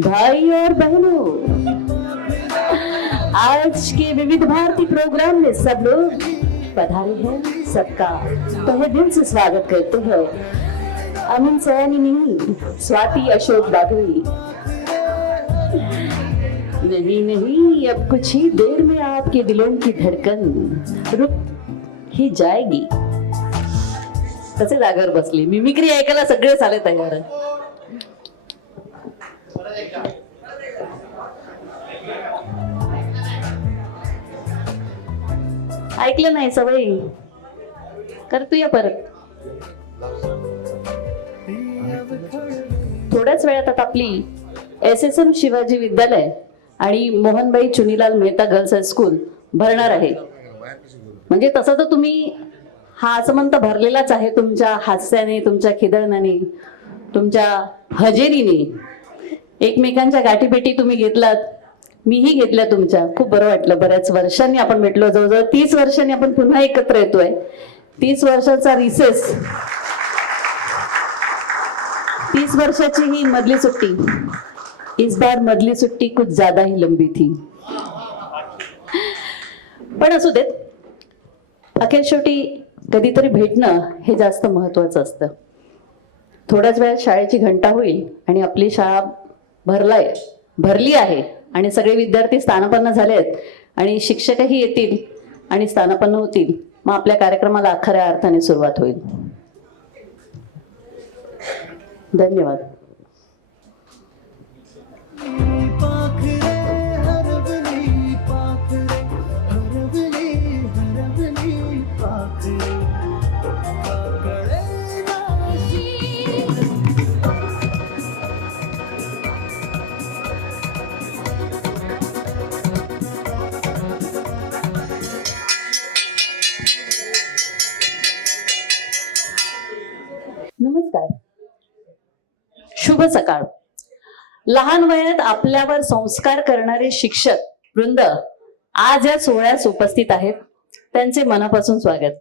भाई और बहनों, आज के विविध भारती प्रोग्राम में सब लोग पधारे हैं। सबका तहे दिल से स्वागत करते हैं। अमीन सयानी नहीं, स्वाति अशोक बागवी। नहीं नहीं, अब कुछ ही देर में आपके दिलों की धड़कन रुक ही जाएगी। तसे जागेवर बसली, मिमिक्री ऐकायला सगळे झाले तयार. ऐकलं नाही सवय करतोय परत. थोड्याच वेळात आता आपली SSM शिवाजी विद्यालय आणि मोहनबाई चुनीलाल मेहता गर्ल्स हायस्कूल भरणार आहे. म्हणजे तसं तर तुम्ही हा आसमंत भरलेलाच आहे. तुमच्या हास्याने, तुमच्या खिदळण्याने, तुमच्या हजेरीने, एकमेकांच्या गाठीभेटी तुम्ही घेतलात, मीही घेतल्या तुमच्या. खूप बरं वाटलं. बऱ्याच वर्षांनी आपण भेटलो, जवळजवळ 30 वर्षांनी आपण पुन्हा एकत्र येतोय. 30 वर्षाचा रिसेस, 30 वर्षाची ही मधली सुट्टी. इस बार मधली सुट्टी कुछ ज्यादा ही लंबी थी. पण असू देत, अखेर शेवटी कधीतरी भेटणं हे जास्त महत्वाचं असतं. थोड्याच वेळात शाळेची घंटा होईल आणि आपली शाळा भरली आहे आणि सगळे विद्यार्थी स्थानापन्न झाले आहेत आणि शिक्षकही येतील आणि स्थानापन्न होतील. मग आपल्या कार्यक्रमाला खऱ्या अर्थाने सुरुवात होईल. धन्यवाद. नमस्कार. शुभ सकाळ. लहान वयात आपल्यावर संस्कार करणारे शिक्षक वृंद आज या सोहळ्यास उपस्थित आहेत. त्यांचे मनापासून स्वागत.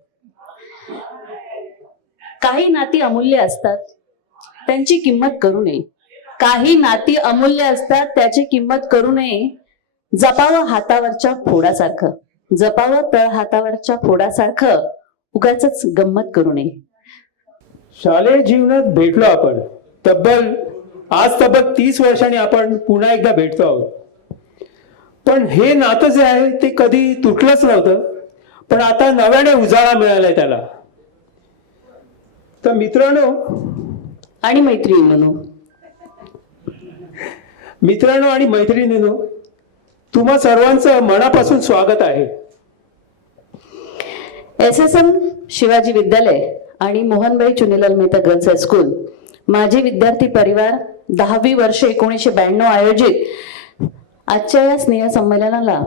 काही नाती अमूल्य असतात, त्यांची किंमत करू नये. काही नाती अमूल्य असतात, त्याची किंमत करू नये. जपावं हातावरच्या फोडासारखं, जपावं तळ हातावरच्या फोडासारखं, उगाचच गंमत करू नये. शालेय जीवनात भेटलो आपण. तब्बल 30 वर्षांनी आपण पुन्हा एकदा भेटतो आहोत. पण हे नातं जे आहे ते कधी तुटलंच नव्हतं, पण आता नव्याने उजाळा मिळालाय त्याला. तर मित्रांनो आणि मैत्रिणींनो, तुम्हा सर्वांचं मनापासून स्वागत आहे. SSM शिवाजी विद्यालय आणि मोहनबाई चुनीलाल मेहता गर्ल्स हायस्कूल माझे विद्यार्थी परिवार 10वी वर्ष 1992 आयोजित आजच्या या स्नेह संमेलनाला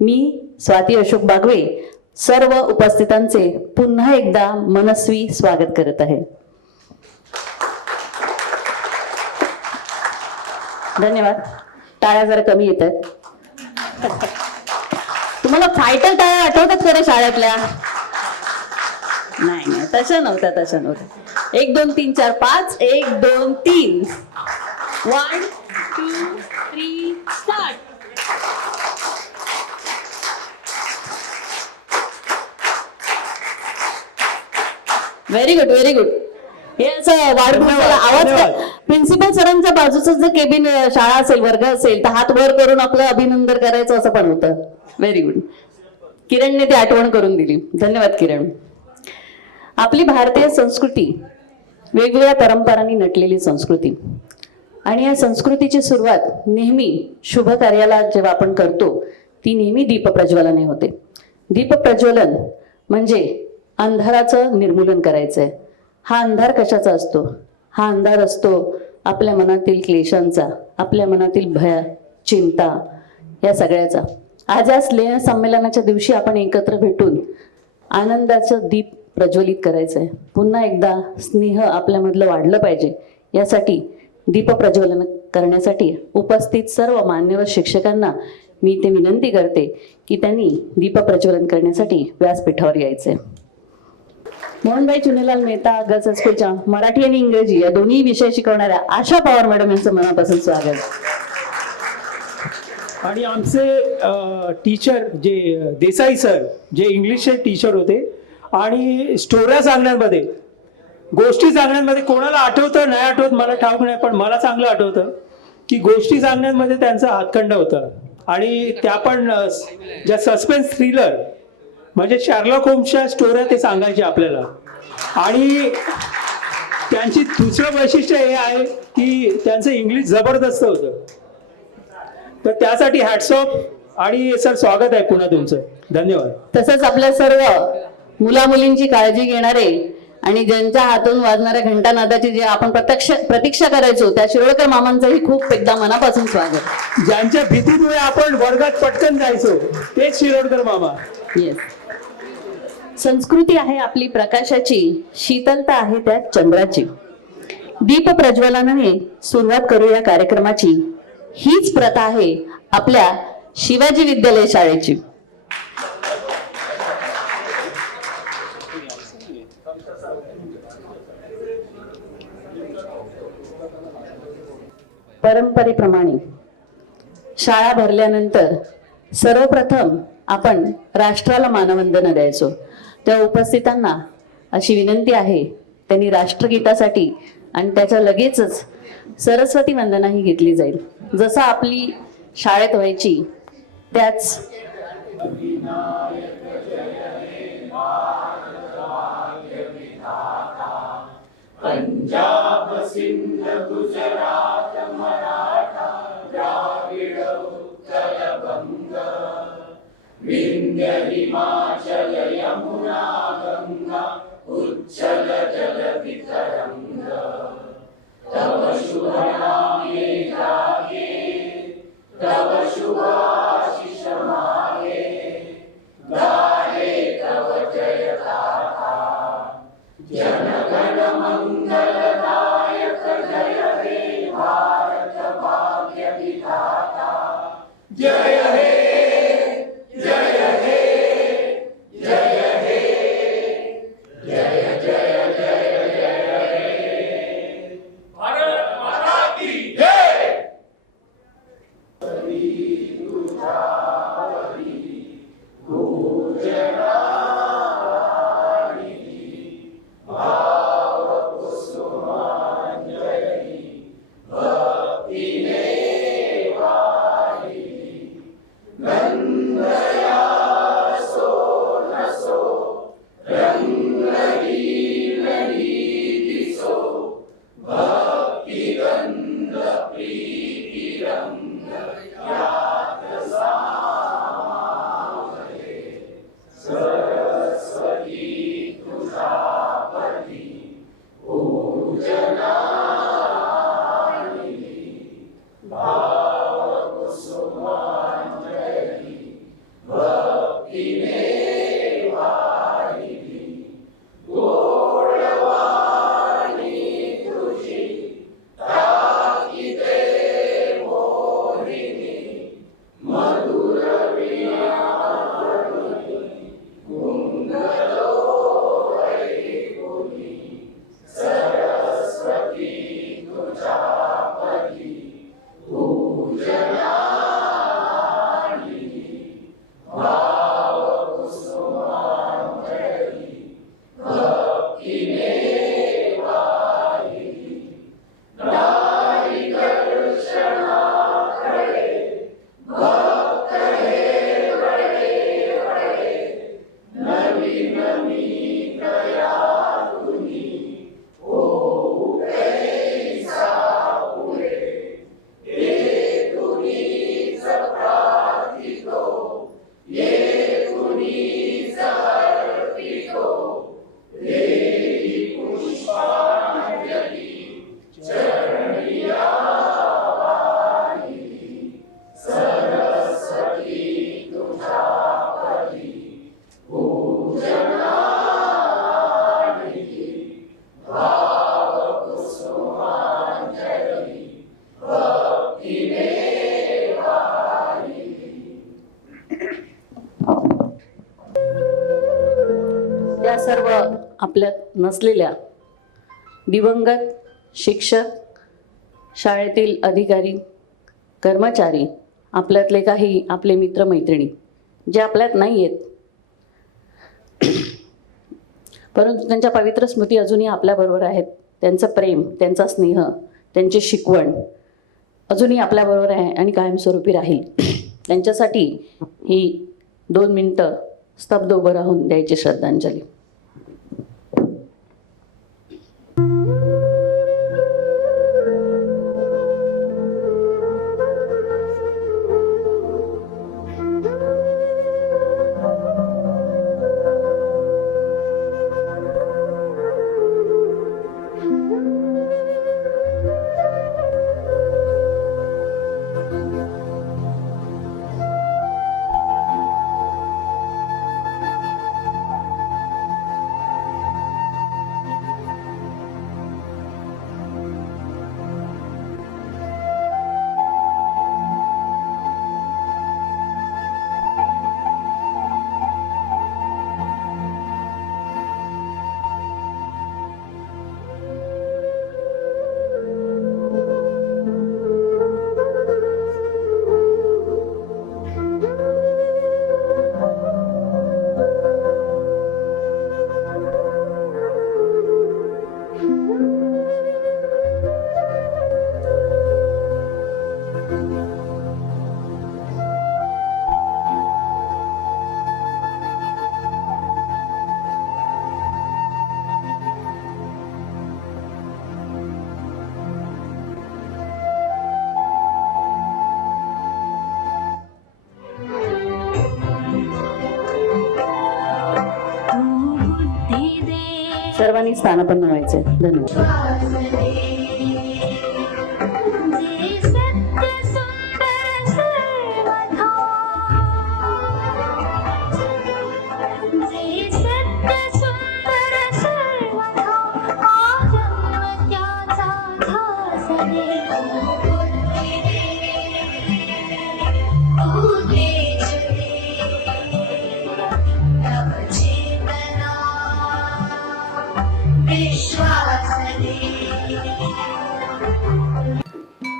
मी स्वाती अशोक बागवे सर्व उपस्थितांचे पुन्हा एकदा मनस्वी स्वागत करत आहे. धन्यवाद. टाळ्या जरा कमी येत आहेत. तुम्हाला फायटर टाळ्या आठवतात खरं शाळेतल्या? नाही नाही, तशा नव्हत्या. 1 2 3 4 5 1 2 3 1 2 3 start. Very good, very good. हे असं वाढवण्याला आवाज. प्रिन्सिपल सरांच्या बाजूचं जे केबिन शाळा असेल, वर्ग असेल, तर हात वर करून आपलं अभिनंदन करायचं असं पण होतं. Very good. किरणने ती आठवण करून दिली. धन्यवाद किरण. आपली भारतीय संस्कृती वेगवेगळ्या परंपरांनी नटलेली संस्कृती, आणि या संस्कृतीची सुरुवात नेहमी शुभ कार्याला जेव्हा आपण करतो ती नेहमी दीपप्रज्वलने होते. दीपप्रज्वलन म्हणजे अंधाराचं निर्मूलन करायचंय. हा अंधार कशाचा असतो? हा अंधार असतो आपल्या मनातील क्लेशांचा, आपल्या मनातील भय, चिंता, या सगळ्याचा. आज या स्नेह संमेलनाच्या दिवशी आपण एकत्र भेटून आनंदाचं दीप प्रज्वलित करायचंय. पुन्हा एकदा स्नेह आपल्यामधलं वाढलं पाहिजे. यासाठी दीप प्रज्वलन करण्यासाठी उपस्थित सर्व मान्यवर शिक्षकांना मी ते विनंती करते की त्यांनी दीप प्रज्वलन करण्यासाठी व्यासपीठावर यायचंय. मोहनबाई चुनीलाल मेहता गर्ल्स हायस्कूलच्या मराठी आणि इंग्रजी या दोन्ही विषय शिकवणाऱ्या आशा पवार मॅडम यांचं मनापासून स्वागत. आणि आमचे टीचर जे देसाई सर जे इंग्लिशचे टीचर होते आणि स्टोऱ्या सांगण्यामध्ये गोष्टी सांगण्यामध्ये कोणाला आठवतं नाही आठवत मला ठाऊक नाही, पण मला चांगलं आठवतं की गोष्टी सांगण्यामध्ये त्यांचा हातखंड होता. आणि त्या पण ज्या सस्पेन्स थ्रिलर म्हणजे शार्लॉक होम्सच्या स्टोऱ्या ते सांगायचे आपल्याला. आणि त्यांची दुसरं वैशिष्ट्य हे आहे की त्यांचं इंग्लिश जबरदस्त होतं. तर त्यासाठी हॅट्स ऑफ. आणि सर स्वागत आहे पुन्हा तुमचं. धन्यवाद. तसंच आपल्या सर्व मुला मुलींची काळजी घेणारे आणि ज्यांच्या हातून वाजणाऱ्या घंटानादाची जे आपण प्रतीक्षा करायचो त्या शिरोडकर मामांचंही खूप एकदा मनापासून स्वागत. ज्यांच्या भीतीमुळे आपण वर्गात पटकन जायचो तेच शिरोडकर मामा. येस. संस्कृती आहे आपली प्रकाशाची, शीतलता आहे त्यात चंद्राची. दीप प्रज्वलनाने सुरुवात करूया कार्यक्रमाची. हीच प्रथा आहे आपल्या शिवाजी विद्यालय शाळेची. परंपरेप्रमाणे शाळा भरल्यानंतर सर्वप्रथम आपण राष्ट्राला मानवंदना द्यायचो. त्या उपस्थितांना अशी विनंती आहे त्यांनी राष्ट्रगीतासाठी आणि त्याच्या लगेचच सरस्वती वंदनाही घेतली जाईल. जसं आपली शाळेत व्हायची त्याच पंजाब सिंध गुजरात मराठा द्राविड उत्कल बंग विंध्य हिमाचल यमुना गंगा उच्चल जलधि तरंग तव शुभ नामे जागे तव शुभाशिष मागे गाहे तव जय गाथा जन गण मंगलदायक जय हे भारत भाग्य विधाता जय हे जय हे जय हे जय जय जय जय हे भारत माता की जय. त्या सर्व आपल्यात नसलेल्या दिवंगत शिक्षक, शाळेतील अधिकारी, कर्मचारी आपल्यातले काही आपले मित्रमैत्रिणी जे आपल्यात नाही आहेत, परंतु त्यांच्या पवित्र स्मृती अजूनही आपल्याबरोबर आहेत. त्यांचं प्रेम, त्यांचा स्नेह, त्यांची शिकवण अजूनही आपल्याबरोबर आहे आणि कायमस्वरूपी राहील. त्यांच्यासाठी ही 2 मिनिटं स्तब्ध उभं राहून द्यायची श्रद्धांजली. सर्वांनी स्थानापन्न व्हायचे. धन्यवाद.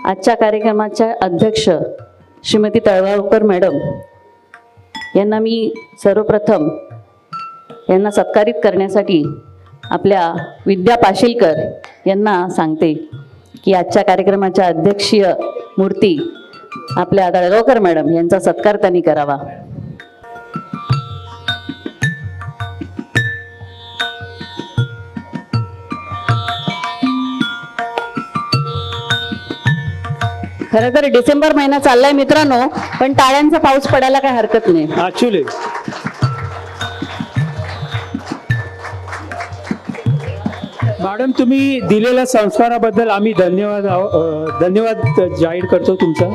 आजच्या कार्यक्रमाच्या अध्यक्ष श्रीमती तळगावकर मॅडम यांना मी सर्वप्रथम यांना सत्कारित करण्यासाठी आपल्या विद्या पाशीलकर यांना सांगते की आजच्या कार्यक्रमाच्या अध्यक्षीय मूर्ती आपल्या तळगावकर मॅडम यांचा सत्कार त्यांनी करावा. खरं तर डिसेंबर महिना चाललाय मित्रांनो, पण टाळ्यांचा पाऊस पडायला काही हरकत नाही. ऍक्च्युली मॅडम, तुम्ही दिलेल्या संस्काराबद्दल आम्ही धन्यवाद जाहीर करतो तुमचा.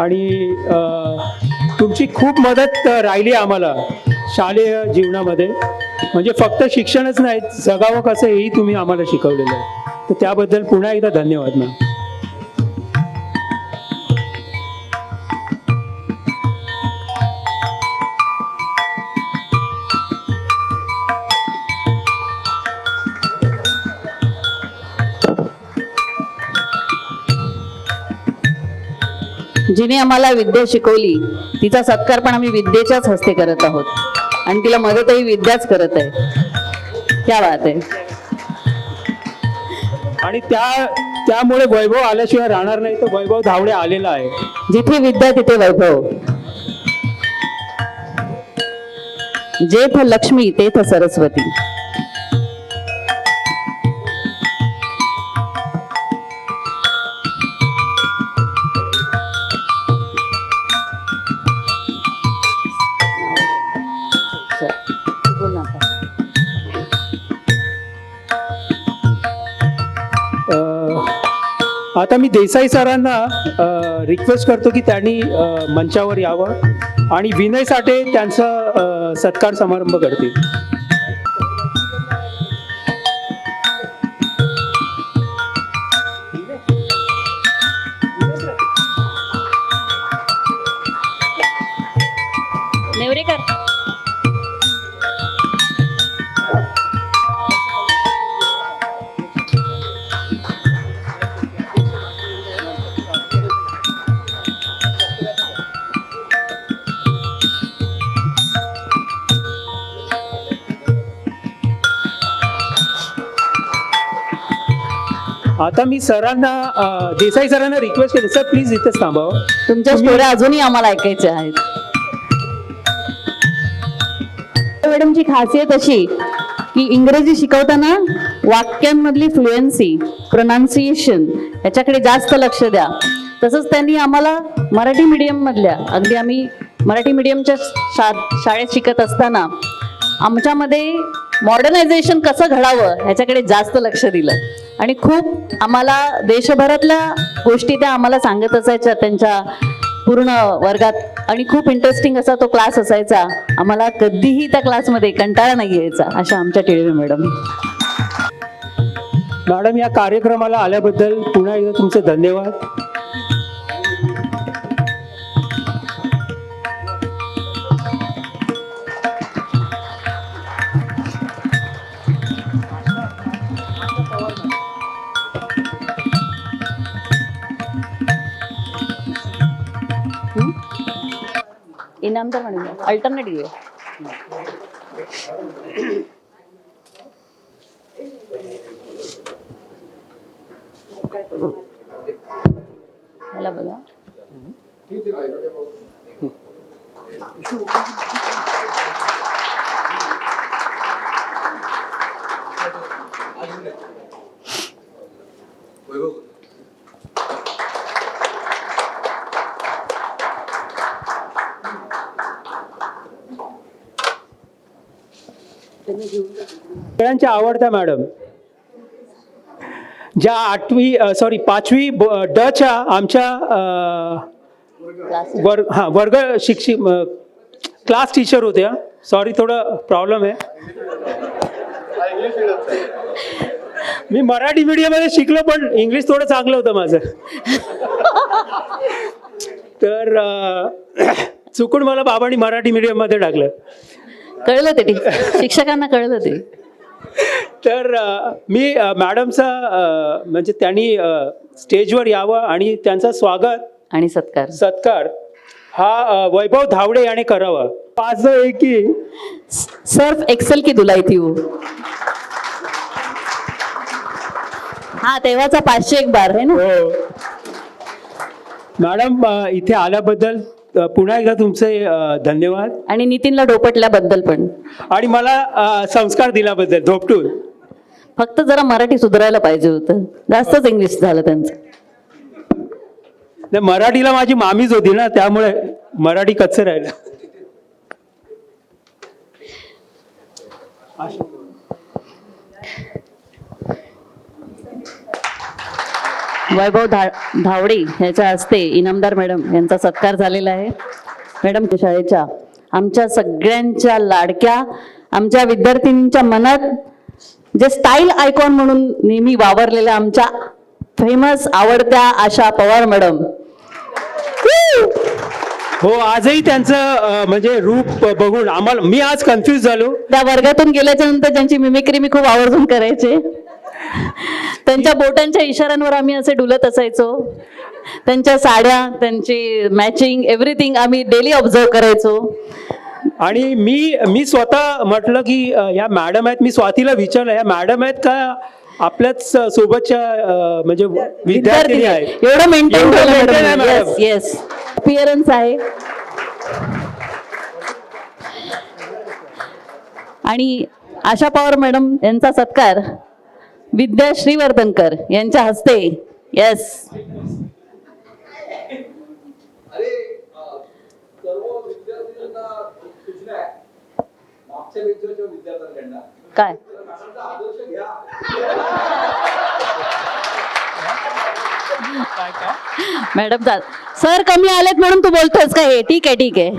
आणि तुमची खूप मदत राहिली आम्हाला शालेय जीवनामध्ये. म्हणजे फक्त शिक्षणच नाही, जगावं कसं हेही तुम्ही आम्हाला शिकवलेलं आहे. तर त्याबद्दल पुन्हा एकदा धन्यवाद मॅम. जिने आम्हाला विद्या शिकवली तिचा सत्कार पण आम्ही विद्येच्याच हस्ते करत आहोत आणि तिला मदतही विद्याच करत आहे. क्या बात आहे. आणि त्यामुळे वैभव आल्याशिवाय राहणार नाही. तर वैभव धावडे आलेला आहे. जिथे विद्या तिथे वैभव, जेथ लक्ष्मी तेथ सरस्वती. आता मी देसाई सरांना रिक्वेस्ट करतो की त्यांनी मंचावर यावं आणि विनय साठे त्यांचा सत्कार समारंभ करतील. नेवरेकर. आता मी सरांना देसाई सरांना रिक्वेस्ट केली, सर प्लीज इथेच थांबावं. तुमच्या स्टोऱ्या अजूनही आम्हाला ऐकायच्या आहेत. मॅडमची खासियत अशी की इंग्रजी शिकवताना वाक्यांमधली फ्लुएन्सी, प्रोनाउन्सिएशन याच्याकडे जास्त लक्ष द्या. तसंच त्यांनी आम्हाला मराठी मीडियम मधल्या, अगदी आम्ही मराठी मीडियमच्या शाळेत शिकत असताना आमच्यामध्ये मॉडर्नायझेशन कसं घडावं ह्याच्याकडे जास्त लक्ष दिलं आणि खूप आम्हाला देशभरातल्या गोष्टी त्या आम्हाला सांगत असायच्या त्यांच्या पूर्ण वर्गात. आणि खूप इंटरेस्टिंग असा तो क्लास असायचा. आम्हाला कधीही त्या क्लासमध्ये कंटाळा नाही यायचा. अशा आमच्या टिळवे मॅडम. मॅडम, या कार्यक्रमाला आल्याबद्दल पुन्हा एकदा तुमचे धन्यवाद. इनामदार मॅडम अल्टरनेटिव्ह मला बघा. सगळ्यांच्या आवडत्या मॅडम, ज्या पाचवी ड च्या आमच्या वर्ग शिक्षिक क्लास टीचर होत्या. सॉरी, थोडं प्रॉब्लेम आहे. मी मराठी मीडियम मध्ये शिकलो पण इंग्लिश थोडं चांगलं होतं माझं. तर चुकून मला बाबांनी मराठी मीडियम मध्ये टाकलं. कळलं ते, शिक्षकांना कळलं ते. तर मी मॅडमचा म्हणजे त्यांनी स्टेजवर यावं आणि त्यांचं स्वागत आणि सत्कार हा वैभव धावडे याने करावा. 5 सर्फ एक्सेल की धुलाई थी वो. हा तेव्हाचा 501 बार आहे ना. हो मॅडम, इथे आल्याबद्दल पुन्हा एकदा तुमचे धन्यवाद. आणि नितीनला डोपटल्याबद्दल पण. आणि मला संस्कार दिल्याबद्दल धोपटून. फक्त जरा मराठी सुधारायला पाहिजे होतं, जास्तच इंग्लिश झालं त्यांचं. मराठीला माझी मामीच होती ना, त्यामुळे मराठी कच्चं राहिलं. वैभव धावडे याच्या हस्ते इनामदार मॅडम यांचा सत्कार झालेला आहे. मॅडम, शाळेच्या आमच्या सगळ्यांच्या लाडक्या, आमच्या विद्यार्थिनींच्या मनात जे स्टाईल आयकॉन म्हणून नेहमी वावरलेल्या आमच्या फेमस आवडत्या आशा पवार मॅडम. हो, आजही त्यांचं म्हणजे रूप बघून मी आज कन्फ्युज झालो. त्या वर्गातून गेल्याच्या नंतर त्यांची मिमिक्री मी खूप आवर्जून करायचे. त्यांच्या बोटांच्या इशाऱ्यांवर आम्ही असे डुलत असायचो. त्यांच्या साड्या, त्यांची मॅचिंग, एव्हरीथिंग आम्ही डेली ऑब्झर्व करायचो. आणि मी स्वतः म्हटलं की या मॅडम आहेत. मी स्वातीला विचारलं, या मॅडम आहेत का आपल्याच सोबतच्या म्हणजे विद्यार्थी आहेत? एवढं मेंटेन मॅडम. येस, अपिअरन्स आहे. आणि आशा पवार मॅडम यांचा सत्कार विद्या श्रीवर्धनकर यांच्या हस्ते. येस. काय मॅडम, सर कमी आलेत म्हणून तू बोलतोस का हे? ठीक आहे.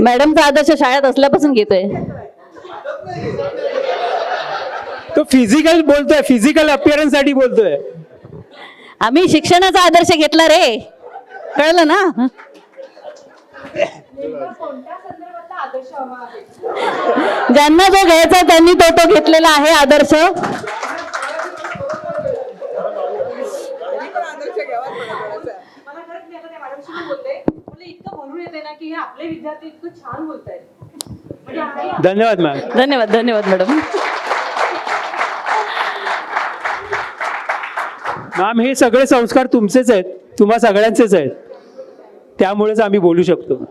मॅडमचा आदर्श शाळेत असल्यापासून घेतोय. तो फिजिकल बोलतोय, फिजिकल अपिअरन्स साठी बोलतोय. आम्ही शिक्षणाचा आदर्श घेतला रे, कळलं ना. ज्यांना जो घ्यायचा त्यांनी तो घेतलेला आहे आदर्श. इतकं भरून येते ना की हे आपले विद्यार्थी इतकं छान बोलतायत. धन्यवाद मॅम. धन्यवाद धन्यवाद मॅडम. मॅम, हे सगळे संस्कार तुमचेच आहेत, तुम्हा सगळ्यांचेच आहेत, त्यामुळेच आम्ही बोलू शकतो.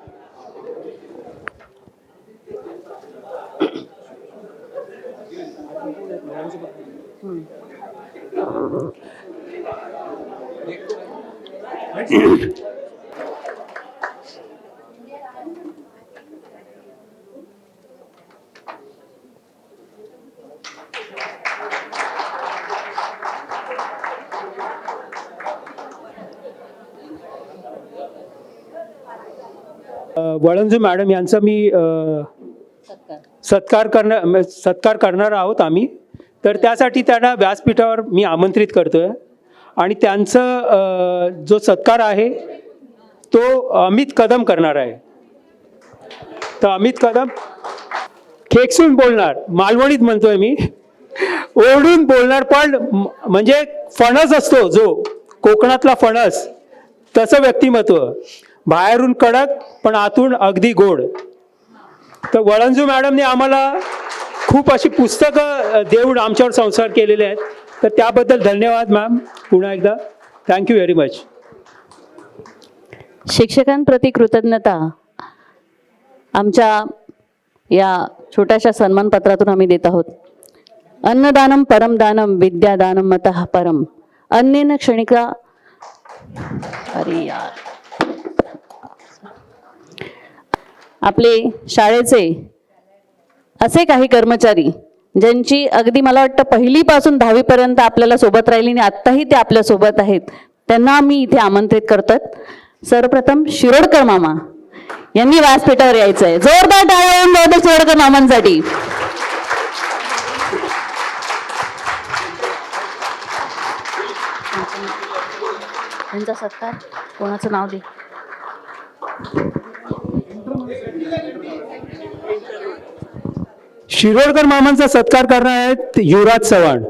वळंजू मॅडम यांचा मी सत्कार करणार आहोत आम्ही. तर त्यासाठी त्यांना व्यासपीठावर मी आमंत्रित करतोय आणि त्यांचं जो सत्कार आहे तो अमित कदम करणार आहे. तर अमित कदम खेकसून बोलणार, मालवणीत म्हणतोय मी, ओरडून बोलणार, पण म्हणजे फणस असतो जो कोकणातला फणस, तसं व्यक्तिमत्व, बाहेरून कडक पण आतून अगदी गोड. तर वळंजू मॅडमने आम्हाला खूप अशी पुस्तकं देऊन आमच्यावर संस्कार केलेले आहेत. तर त्याबद्दल धन्यवाद मॅम, पुन्हा एकदा थँक्यू व्हेरी मच. शिक्षकांप्रती कृतज्ञता आमच्या या छोट्याशा सन्मानपत्रातून आम्ही देत आहोत. अन्नदानम परमदानम विद्यादानम मतः परम अन्नेन क्षणिका. अरे यार, आपले शाळेचे असे काही कर्मचारी ज्यांची अगदी मला वाटतं पहिलीपासून 10वी पर्यंत आपल्याला सोबत राहिली आणि आत्ताही ते आपल्या सोबत आहेत, त्यांना मी इथे आमंत्रित करतात. सर्वप्रथम शिरोडकर मामा यांनी व्यासपीठावर यायचं आहे. जोरदार टाळ्या वाजवा शिरोडकर मामांसाठी. त्यांचा सत्कार कोणाचं नाव दे. शिरोडकर मामांचा सत्कार करणार आहेत युवराज चव्हाण.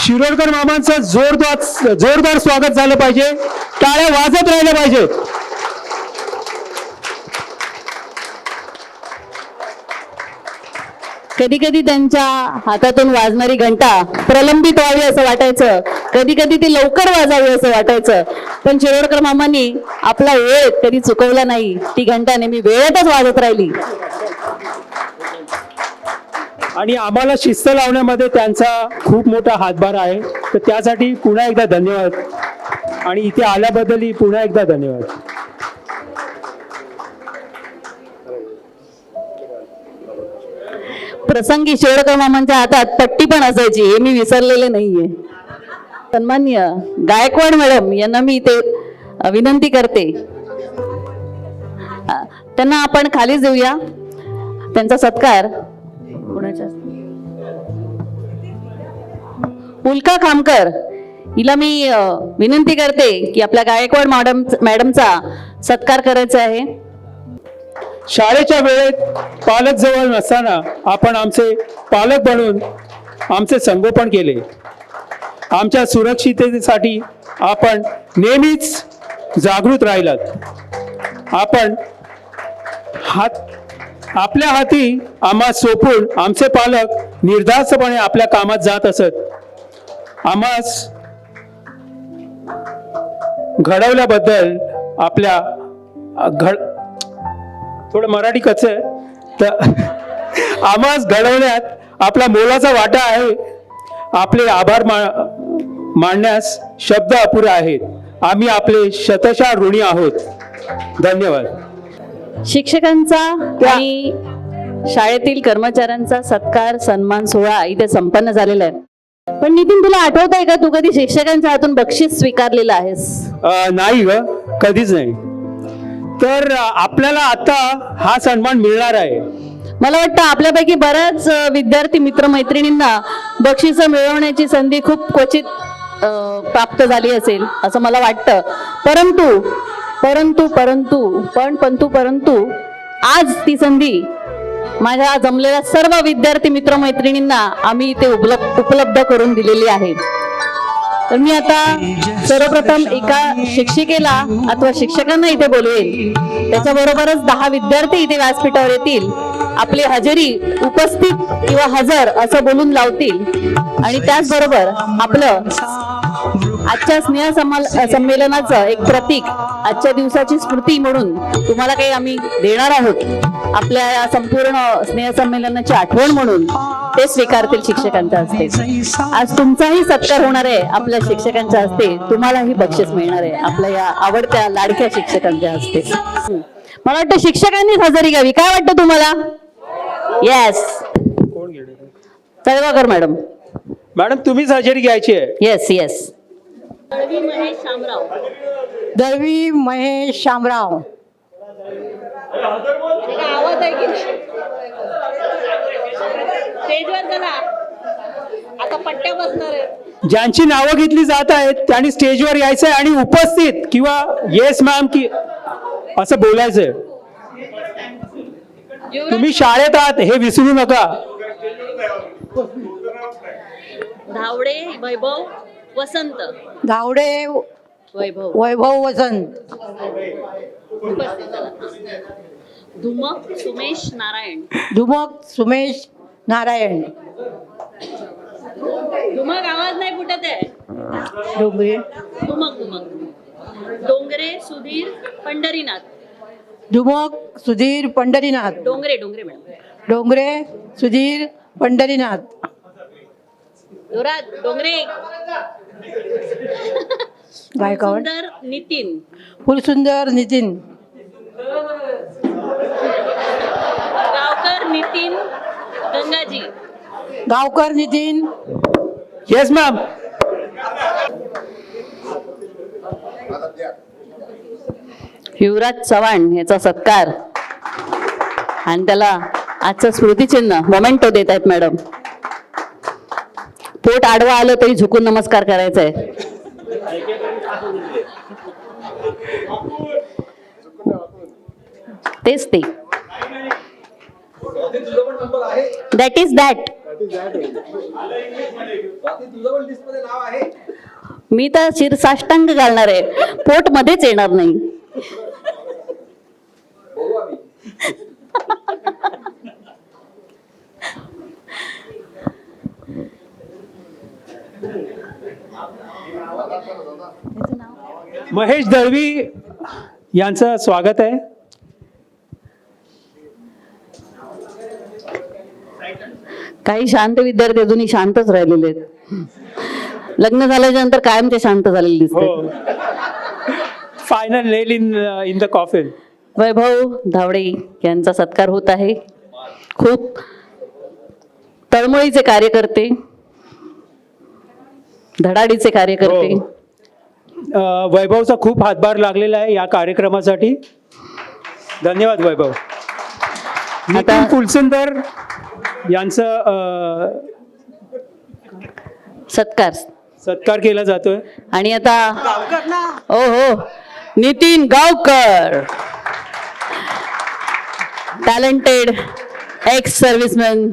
शिरोडकर मामांचं जोरदार स्वागत झालं पाहिजे, टाळ्या वाजत राहिल्या पाहिजेत. कधी कधी त्यांच्या हातातून वाजणारी घंटा प्रलंबित व्हावी असं वाटायचं, कधी कधी ती लवकर वाजावी असं वाटायचं, पण शिरोडकर मामांनी आपला वेळ कधी चुकवला नाही. ती घंटा नेहमी वेळेतच वाजत राहिली. आणि आम्हाला शिस्त लावण्यामध्ये त्यांचा खूप मोठा हातभार आहे. तर त्यासाठी पुन्हा एकदा धन्यवाद आणि इथे आल्याबद्दलही पुन्हा एकदा धन्यवाद. प्रसंगी शिरोडकर मामांच्या हातात पट्टी पण असायची, हे मी विसरलेले नाहीये. सन्माननीय गायकवाड मॅडम यांना मी इथे विनंती करते, त्यांना आपण खालीच देऊया. त्यांचा सत्कार कोणाच्या, उल्का खामकर हिला मी विनंती करते की आपल्या गायकवाड मॅडमचा सत्कार करायचा आहे. शाळेच्या वेळेत पालक जवळ नसताना आपण आमचे पालक बनून आमचे संगोपन केले. आमच्या सुरक्षिततेसाठी आपण नेहमीच जागृत राहिलात. आपण आपल्या हाती आम्हा सोपून आमचे पालक निर्धास्तपणे आपल्या कामात जात असत. आम्हास घडवल्याबद्दल आपल्या थोडं मराठी कच्चं आहे, तर आम्हास घडवण्यात आपला मोलाचा वाटा आहे. आपले आभार मानण्यास शब्द अपुरे आहेत. आम्ही आपले शतशः ऋणी आहोत. धन्यवाद. शिक्षकांचा आणि शाळेतील कर्मचाऱ्यांचा सत्कार सन्मान सोहळा इथे संपन्न झालेला आहे. पण नितीन, तुला आठवत आहे का, तू कधी शिक्षकांच्या हातून बक्षीस स्वीकारलेलं आहेस? नाही ग, कधीच नाही. तर आपल्याला आता हा सन्मान मिळणार आहे. मला वाटतं आपल्यापैकी बऱ्याच विद्यार्थी मित्रमैत्रिणींना बक्षीस मिळवण्याची संधी खूप क्वचित प्राप्त झाली असेल असं मला वाटतं. परंतु आज ती संधी माझ्या जमलेल्या सर्व विद्यार्थी मित्रमैत्रिणींना आम्ही इथे उपलब्ध करून दिलेली आहे. तर मी आता सर्वप्रथम एका शिक्षिकेला अथवा शिक्षकांना इथे बोलवेल, त्याच्याबरोबरच 10 विद्यार्थी इथे व्यासपीठावर येतील, आपली हजेरी उपस्थित किंवा हजर असं बोलून लावतील आणि त्याचबरोबर आपलं आजच्या संमेलनाचं एक प्रतीक, आजच्या दिवसाची स्मृती म्हणून तुम्हाला काही आम्ही देणार आहोत, आपल्या या संपूर्ण स्नेहसंमेलनाची आठवण म्हणून ते स्वीकारतील शिक्षकांच्या हस्ते. आज तुमचाही सत्कार होणार आहे आपल्या शिक्षकांच्या हस्ते, तुम्हालाही बक्षीस मिळणार आहे आपल्या या आवडत्या लाडक्या शिक्षकांच्या हस्ते. मला वाटतं शिक्षकांनीच हजेरी घ्यावी, काय वाटतं तुम्हाला? Yes, Talgaonkar madam. मॅडम तुम्हीच हजेरी घ्यायची आहे. Yes yes. दळवी महेश शामराव. आवाज आहे की स्टेजवर चला, आता पट्ट्या बसणार आहेत. ज्यांची नावं घेतली जात आहेत त्यांनी स्टेजवर यायचंय आणि उपस्थित किंवा येस मॅम की असं बोलायचंय. तुम्ही शाळेत आहात हे विसरू नका. धावडे वैभव वसंत. धावडे वैभव वैभव वसंत. उपस्थित झाला. धुमक सुमेश नारायण. धुमक सुमेश नारायण. धुमक आवाज नाही फुटत आहे. डोंगरे धुमक धुमक. डोंगरे सुधीर पंढरीनाथ. धुमक सुधीर पंढरीनाथ. डोंगरे डोंगरे मॅडम. डोंगरे सुधीर पंढरीनाथ. जोरात डोंगरे. गायकवाड. सुंदर नितीन. फुलसुंदर नितीन. गावकर नितीन गंगाजी. गावकर नितीन. Yes ma'am. युवराज चव्हाण याचा सत्कार आणि त्याला आजचं स्मृतिचिन्ह मोमेंटो देत आहेत मॅडम. पोट आडवा आलं तरी झुकून नमस्कार करायचा आहे. तेच ते. That is that. मी तर शिरसाष्टांग घालणार आहे, पोट मध्येच येणार नाही. महेश दळवी यांचं स्वागत आहे. काही शांत विद्यार्थी अजूनही शांतच राहिलेले आहेत. लग्न झाल्याच्या नंतर कायम ते शांत झालेले दिसते. हो. Final nail in the coffin. Vaibhav Dhawde यांचा सत्कार होत आहे. खूप तळमळीचे कार्यकर्ते, धडाडीचे कार्यकर्ते. हो. वैभवचा खूप हातभार लागलेला आहे या कार्यक्रमासाठी. धन्यवाद वैभव. नितीन फुलसुंदर यांचं सत्कार केला जातोय. आणि आता ओ हो नितीन गावकर, टॅलेंटेड एक्स सर्व्हिसमॅन,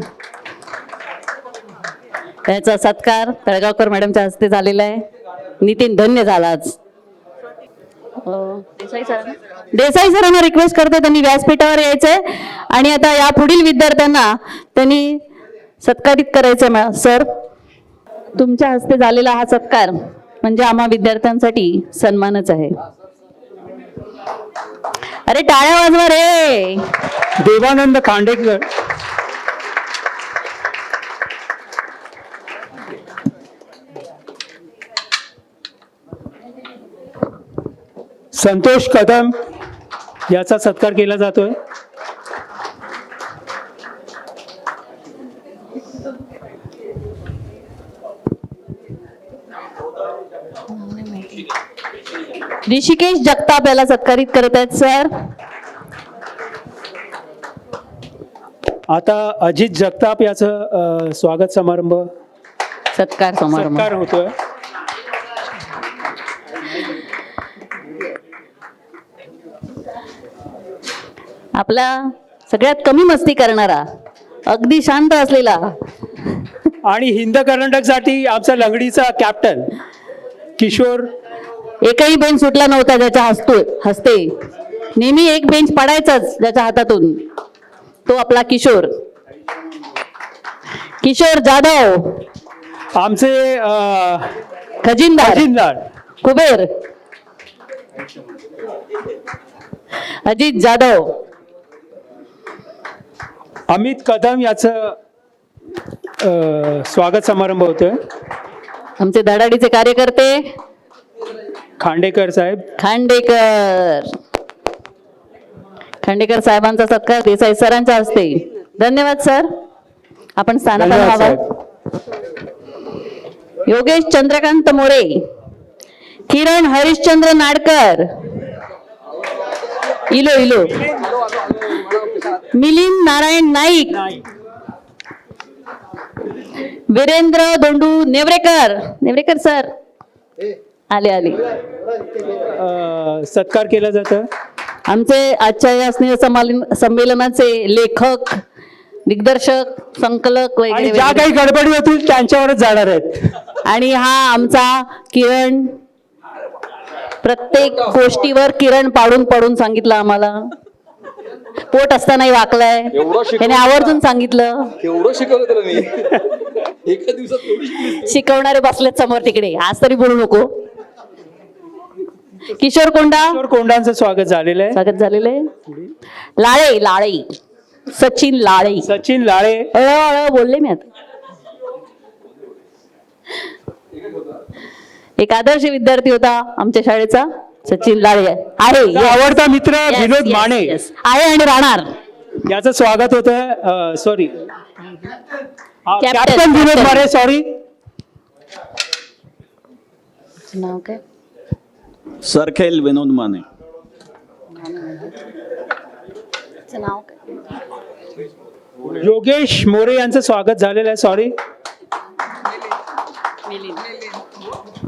याचा सत्कार तळगावकर मॅडमच्या हस्ते झालेला आहे. नितीन धन्य झाला आज. देसाई सरांना रिक्वेस्ट करते त्यांनी व्यासपीठावर यायचंय आणि आता या पुढील विद्यार्थ्यांना त्यांनी सत्कारित करायचंय. सर, तुमच्या हस्ते झालेला हा सत्कार म्हणजे आम्हा विद्यार्थ्यांसाठी सन्मानच आहे. अरे टाळ्या वाजवा रे. देवानंद खांडेकर. संतोष कदम याचा सत्कार केला जातोय. ऋषिकेश जगताप याला सत्कारित करत आहेत सर. आता अजित जगताप याचं स्वागत समारंभ सत्कार समारंभ सत्कार होतोय. आपला सगळ्यात कमी मस्ती करणारा, अगदी शांत असलेला आणि हिंद कर्नाटक साठी आमचा लंगडीचा कॅप्टन किशोर एकही बेंच सुटला नव्हता ज्याच्या हस्ते. नेहमी एक बेंच पडायचाच ज्याच्या हातातून, तो आपला किशोर. किशोर जाधव, आमचे खजिनदार खजिनदार कुबेर अजित जाधव. अमित कदम याचं स्वागत समारंभ होतोय. आमचे धडाडीचे कार्यकर्ते खांडेकर साहेब. खांडेकर साहेबांचा सत्कार देसाई सरांच्या हस्ते. धन्यवाद सर. आपण स्थानापन्न धन्यवाद व्हावं. साहेब. योगेश चंद्रकांत मोरे, किरण हरिश्चंद्र नाडकर, इलो मिलिंद नारायण नाईक, वीरेंद्र दोंडू नेवरेकर सर आले. सत्कार केला जातं. आमचे आजच्या या स्नेह संमेलनाचे लेखक, दिग्दर्शक, संकलक आणि वगैरे ज्या काही गडबडी होतील त्यांच्यावरच जाणार आहेत. आणि हा आमचा किरण, प्रत्येक गोष्टीवर किरण पाडून सांगितलं आम्हाला. पोट असतानाही वाकलाय, त्याने आवर्जून सांगितलं. एवढं शिकवलं त्याला मी एका दिवसात एवढी शिकली. शिकवणारे बसलेत समोर तिकडे, आज तरी बोलू नको. किशोर कोंडांचं स्वागत झालेलं आहे. स्वागत झालेलं आहे. लाळे सचिन लाळे. अळ बोलले मी आता. एक आदर्श विद्यार्थी होता आमच्या शाळेचा, सचिन लाळे आहे. आवडता मित्र Yes, विनोद yes, माने yes. आहे आणि राहणार. याचं स्वागत होतं. Sorry, Captain. कॅप्टन विनोद माने. सॉरी, नाव काय? सरखेल विनोद माने. नाव काय? योगेश मोरे यांचं स्वागत झालेलं आहे. सॉरी,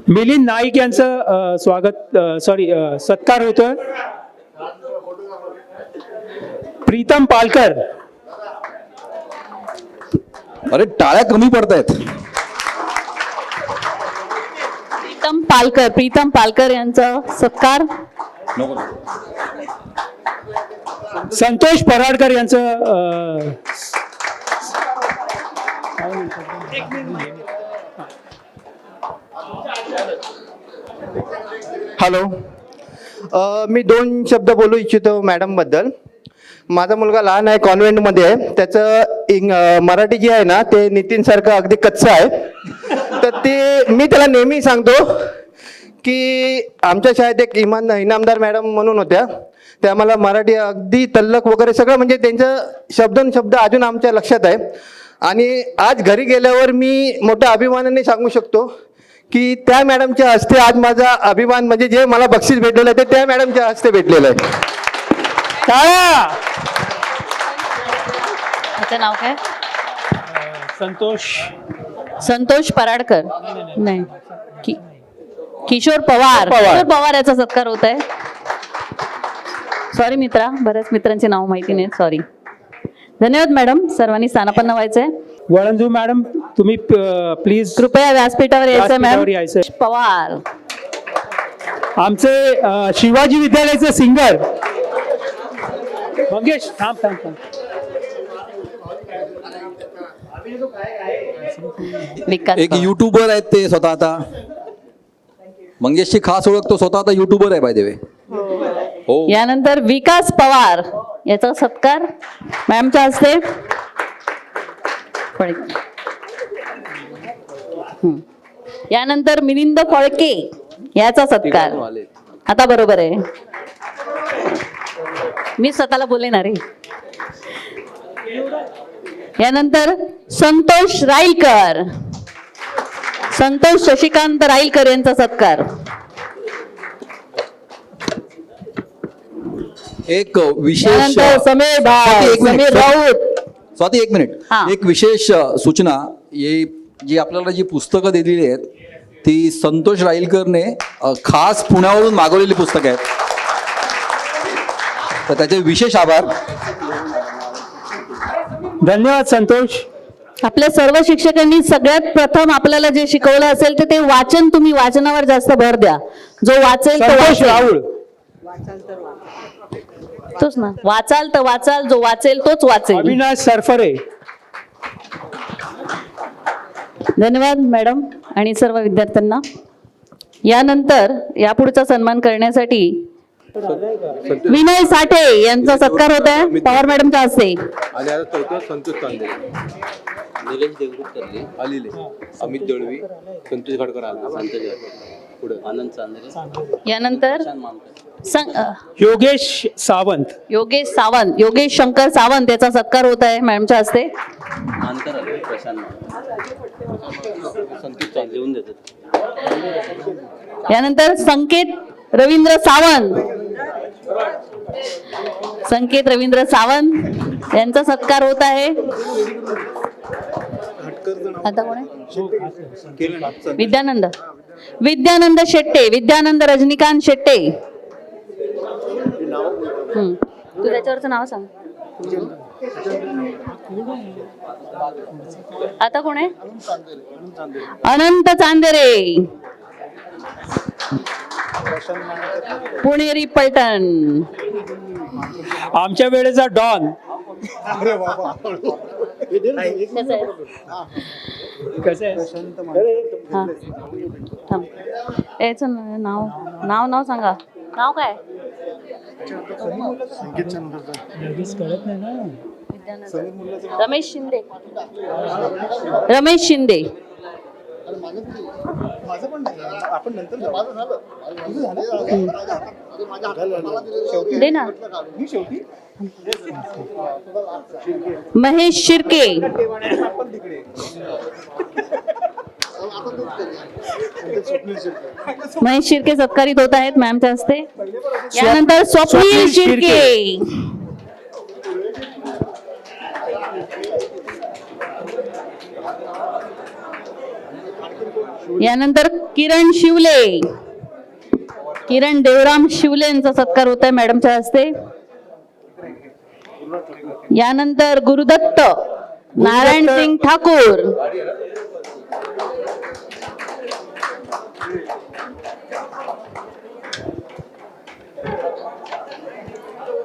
मिलिंद नाईक यांचं स्वागत सत्कार होतोय. प्रीतम पालकर. अरे टाळ्या कमी पडतायत. प्रीतम पालकर यांचा सत्कार. संतोष पराडकर यांचं हॅलो. मी 2 शब्द बोलू इच्छितो मॅडम बद्दल. माझा मुलगा लहान आहे, कॉन्व्हेंटमध्ये आहे. त्याचं मराठी जे आहे ना ते नितीन सारखं अगदी कच्चं आहे. तर ते मी त्याला नेहमी सांगतो की आमच्या शाळेत एक इनामदार मॅडम म्हणून होत्या. त्या मला मराठी अगदी तल्लक वगैरे सगळं, म्हणजे त्यांचं शब्द अजून आमच्या लक्षात आहे. आणि आज घरी गेल्यावर मी मोठ्या अभिमानाने सांगू शकतो की त्या मॅडमच्या हस्ते आज माझा अभिमान, म्हणजे जे मला बक्षीस भेटलेलं आहे ते त्या मॅडमच्या हस्ते भेटलेलं आहे. टाळ्या. त्याचं नाव काय? संतोष पराडकर नाही, किशोर पवार याचा सत्कार होत आहे. सॉरी मित्रा, बऱ्याच मित्रांची नाव माहिती नाही, सॉरी. धन्यवाद मॅडम. सर्वांनी स्थानापन्न व्हायचंय. वळंजू मॅडम, तुम्ही प्लीज कृपया व्यासपीठावर यायचं मॅम. यायचं. पवार आमचे शिवाजी विद्यालयाचे सिंगर मंगेश. थांब. विकास एक युट्यूबर आहेत ते स्वतः आता. मंगेशची खास ओळख तो स्वतः आता युट्यूबर आहे बाय द वे. हो. यानंतर विकास पवार याचा सत्कार मॅमच्या हस्ते. यानंतर मिलिंद फळके याचा सत्कार. आता बरोबर आहे, मी स्वतःला बोलले ना रे. यानंतर संतोष शशिकांत राईलकर यांचा सत्कार. एक विशेष यानंतर समीर राऊत. स्वाती, 1 मिनिट. हा. एक विशेष सूचना. जी आपल्याला जी पुस्तकं दिलेली आहेत ती संतोष राईलकरने खास पुण्यावरून मागवलेली पुस्तकं आहेत. तर त्याचे विशेष आभार. धन्यवाद संतोष. आपल्या सर्व शिक्षकांनी सगळ्यात प्रथम आपल्याला जे शिकवलं असेल तर ते वाचन, तुम्ही वाचनावर जास्त भर द्या. जो वाचेल तो संतोष वाचेल. राहुल. तोच ना, वाचाल तर वाचाल, जो वाचेल तोच वाचेल. अविनाश सरफरे. धन्यवाद मॅडम आणि सर्व विद्यार्थ्यांना. यानंतर यापुढचा सन्मान करण्यासाठी विनय साठे यांचा सत्कार होत आहे पवार मॅडमच्या हस्ते. आणि आता चौथं संतोष चांदे, निलेश देवरुखकर आलेले, अमित दळवी, संतोष गडकर आले, संतोष गडकर पुढे आनंद चांदे, यानंतर योगेश सावंत. योगेश सावंत, योगेश शंकर सावंत याचा सत्कार होत आहे मॅडमच्या हस्ते. मानकर आले, प्रशांत संतोष चांदे लिहून देतात. यानंतर संकेत रवींद्र सावंत, संकेत रवींद्र सावंत यांचा सत्कार होत आहे. आता कोण आहे? विद्यानंद, विद्यानंद शेट्टे, विद्यानंद रजनीकांत शेट्टे. तू त्याच्यावरचं नाव सांग. आता कोण आहे? अनंत चांदेरे, पुणेरी पलटण. आमच्या वेळेचा डॉन. कसं आहे? हा. थांब. याचं नाव नाव नाव सांगा. नाव काय? कळत नाही ना. रमेश शिंदे, रमेश शिंदे. दे ना. महेश शिर्के, महेश शिर्के सत्कारित होत आहेत मॅमच्या हस्ते. यानंतर स्वप्नील शिर्के, यानंतर किरण शिवले, किरण देवराम शिवले यांचा सत्कार होत आहे मॅडमच्या हस्ते. यानंतर गुरुदत्त नारायण सिंग ठाकूर,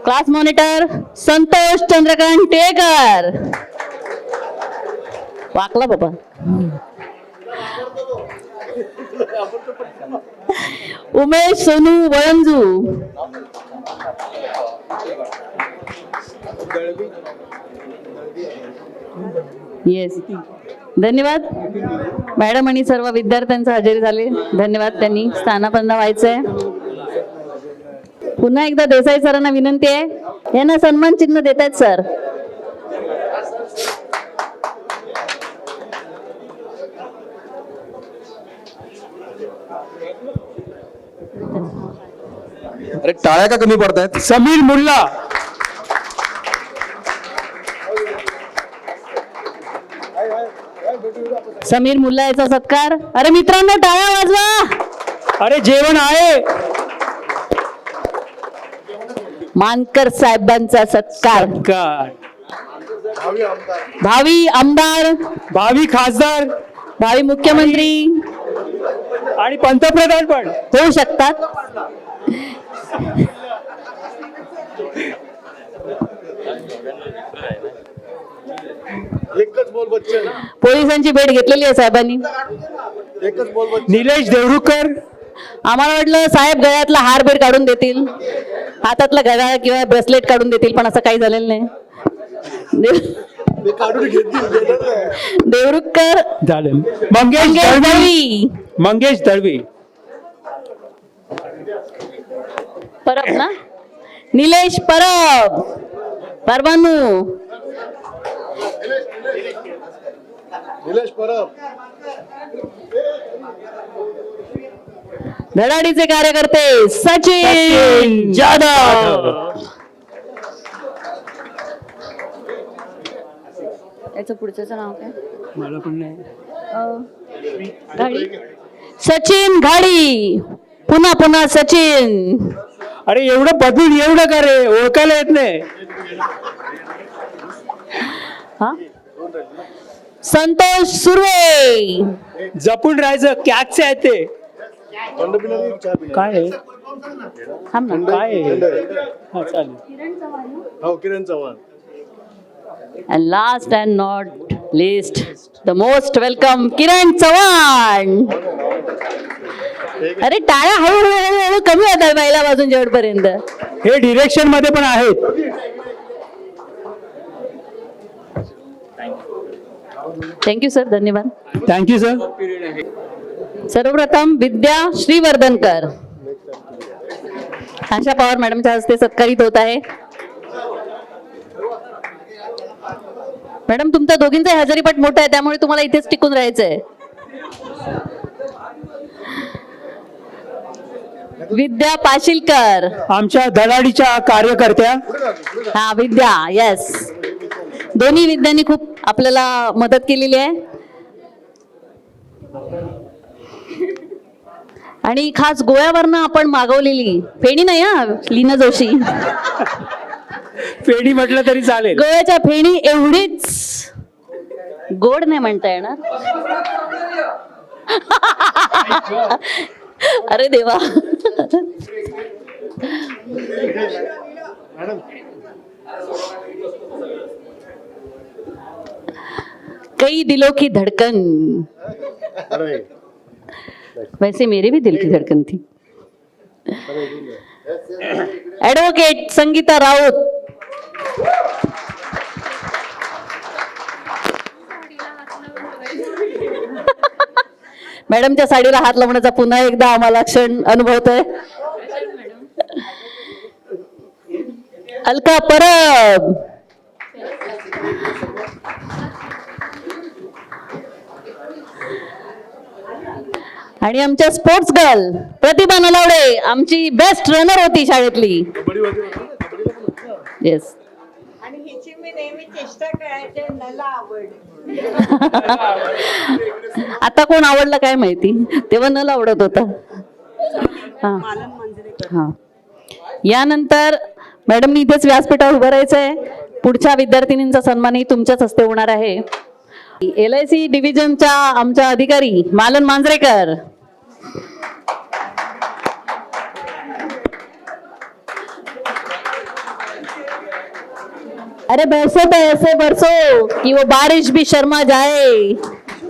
क्लास मॉनिटर संतोष चंद्रकांत टेकर. वाकला बाबा. उमेश सोनू वळंजू, येस. धन्यवाद मॅडम आणि सर्व विद्यार्थ्यांचा हजेरी झाले. धन्यवाद. त्यांनी स्थानापन्न व्हायचंय. पुन्हा एकदा देसाई सरांना विनंती आहे, यांना सन्मान चिन्ह देत आहेत सर. अरे टाळ्या का कमी पडतायत? समीर मुल्ला. समीर मुल्ला याचा सत्कार. अरे मित्रांनो टाळ्या वाजवा. अरे जेवण आहे. मानकर साहेबांचा सत्कार. काय भावी आमदार, भावी खासदार भावी मुख्यमंत्री आणि पंतप्रधान पण होऊ शकतात. पोलिसांची भेट घेतलेली आहे साहेबांनी. निलेश देवरुखकर. आम्हाला वाटलं साहेब गळ्यातला हार बेर काढून देतील, हातातला घड्याळ किंवा ब्रेसलेट काढून देतील, पण असं काही झालेलं नाही. देवरुखकर, झालं. मंगेश दळवी. मंगेश दळवी. परब ना, निलेश परब, परवानू, निलेश परब. धडाडीचे कार्यकर्ते सचिन जाधव. याचं पुढचं नाव काय? मला पण नाही. घाडी, सचिन घाडी. पुन्हा पुन्हा सचिन. अरे एवढं बदलून एवढं का रे, ओळखायला येत नाही. हा, संतोष सुर्वे. जपून राहायचं, कॅच आहे ते. काय आहे? थांब ना. काय आहे? हा, चालेल. किरण Chavan. And last and not least, the most welcome किरण चव्हाण. अरे टाळ्या हळूहळू कमी होतात पहिल्या बाजून शेवटपर्यंत. हे डिरेक्शन मध्ये पण आहेत. थँक्यू सर, धन्यवाद. Thank you sir. सर्वप्रथम विद्या श्रीवर्धनकर आशा पवार मॅडमच्या हस्ते सत्कारित होत आहे. मॅडम, तुमच्या दोघींचा हजेरीपट मोठा आहे, त्यामुळे तुम्हाला इथेच टिकून राहायचंय. विद्या पाशीलकर. आमच्या धडाडीच्या कार्यकर्त्या. हा, विद्या, येस. दोन्ही विद्यांनी खूप आपल्याला मदत केलेली आहे. आणि खास गोव्यावरनं आपण मागवलेली फेणी नाही, हा लीना जोशी. फेडी म्हटलं तरी चालेल. गोव्याच्या फेणी एवढीच गोड नाही म्हणता येणार. अरे देवा. कई दिलों की धड़कन. वैसे मेरे भी दिल की धड़कन थी. एडवोकेट संगीता राऊत. मॅडमच्या साडीला हात लावण्याचा पुन्हा एकदा आम्हाला क्षण अनुभवतोय. अलका परब. आणि आमच्या स्पोर्ट्स गर्ल प्रतिभा नलावडे, आमची बेस्ट रनर होती शाळेतली. येस. आणि हिची मी नेहमी चेष्टा करायचे, नला आवड. आता कोण आवडलं काय माहिती, तेव्हा नला आवडत होता. हा. हा. यानंतर मॅडमनी इथेच व्यासपीठावर उभं राहायचंय. पुढच्या विद्यार्थिनींचा सन्मानही तुमच्याच हस्ते होणार आहे. LIC डिव्हिजनच्या आमच्या अधिकारी मालन मांजरेकर. अरे बरसो तो ऐसे बरसो कि वो बारिश भी शर्मा जाए.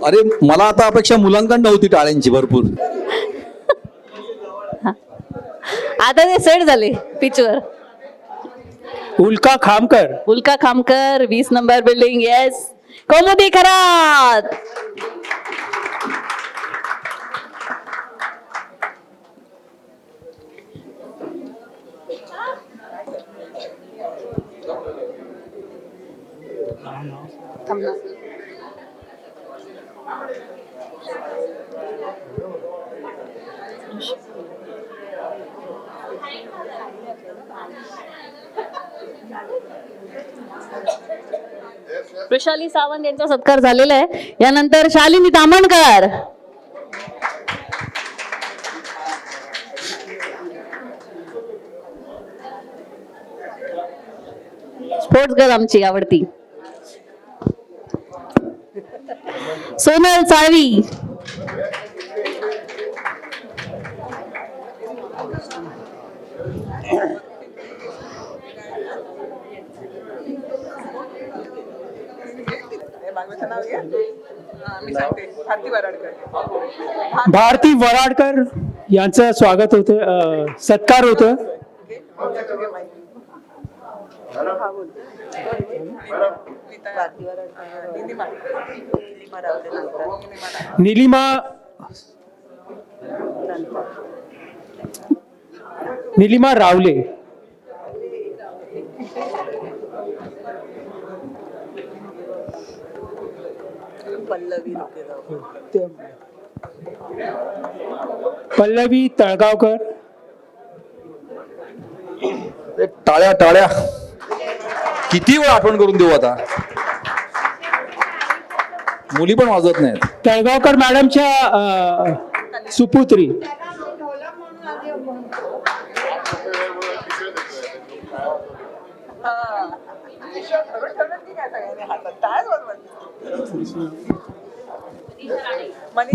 अरे मला आता अपेक्षा मुलांकडून नव्हती टाळ्यांची भरपूर. आता ते सेट झाले पिचवर. उल्का खामकर. उल्का खामकर, 20 नंबर बिल्डिंग. येस. कौमुदी खरात. वृषाली सावंत यांचा सत्कार झालेला आहे. यानंतर शालिनी तामणकर. स्पोर्ट्स गर्ल आमची आवडती. सोनल साळवी. भारती वराडकर यांचं स्वागत होतं, सत्कार होतं. निलिमा रावले. पल्लवी तळगावकर. टाळ्या टाळ्या. किती वेळ आठवण करून देऊ आता, मुली पण वाजत नाहीत. तळगावकर मॅडमच्या सुपुत्री.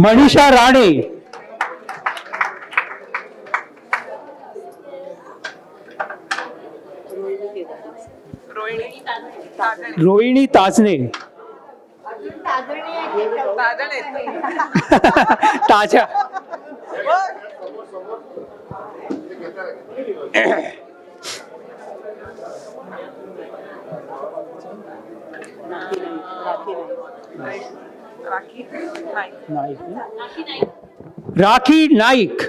मनीषा राणे. रोहिणी ताजने. ताजा. राखी नाईक.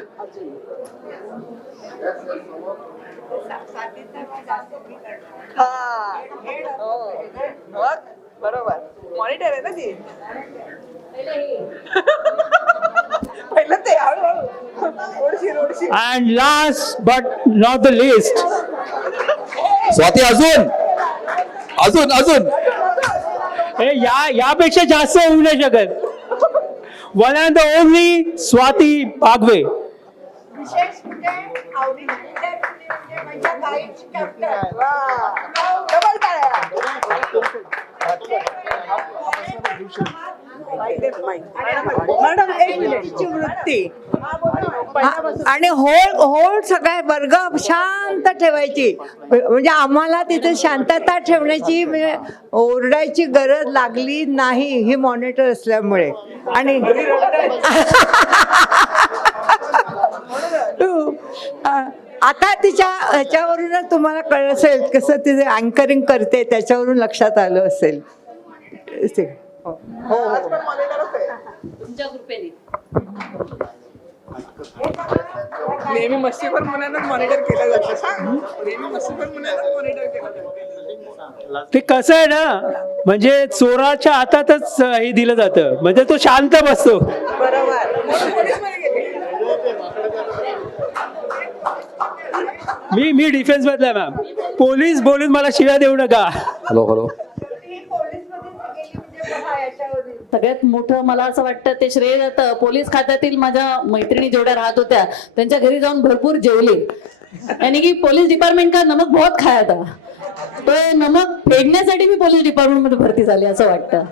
बरोबर मॉनिटर आहे ना ती पहिलं ते हळूहळू ओढशी and last but not the least. Swati अजून अजून अजून यापेक्षा जास्त होऊ नाही शकत. One and the only Swati Bagwe. विशेष म्हणजे आवडीची विद्यार्थिनी म्हणजे माझ्या गाईडची कॅप्टन. डबल टाळ्या मॅडम एक मिनिटची वृत्ती आणि होळ सगळ्या वर्ग शांत ठेवायची म्हणजे आम्हाला तिथे शांतता ठेवण्याची म्हणजे ओरडायची गरज लागली नाही ही मॉनिटर असल्यामुळे. आणि आता तिच्या ह्याच्यावरूनच तुम्हाला कळलं असेल कसं तिथे अँकरिंग करते त्याच्यावरून लक्षात आलं असेल. तुमच्या ग्रुपेने नेहमी मस्तीखोर मुलांनाच मॉनिटर केलं जातं. नेहमी मस्तीखोर मुलांनाच मॉनिटर केलं जातं. ते कसं आहे ना म्हणजे चोराच्या हातातच हे दिलं जातं म्हणजे तो शांत बसतो. बरोबर मी डिफेन्स मधला मॅम. पोलीस बोलून मला शिव्या देऊ नका. Hello hello. सगळ्यात मोठं मला असं वाटतं ते श्रेय जातं पोलीस खात्यातील माझ्या मैत्रिणी जेवढ्या राहत होत्या त्यांच्या घरी जाऊन भरपूर जेवले. यानी की पोलीस डिपार्टमेंट का नमक बहुत खाया था. तो नमक फेडण्यासाठी मी पोलीस डिपार्टमेंट मध्ये भरती झाली असं वाटतं.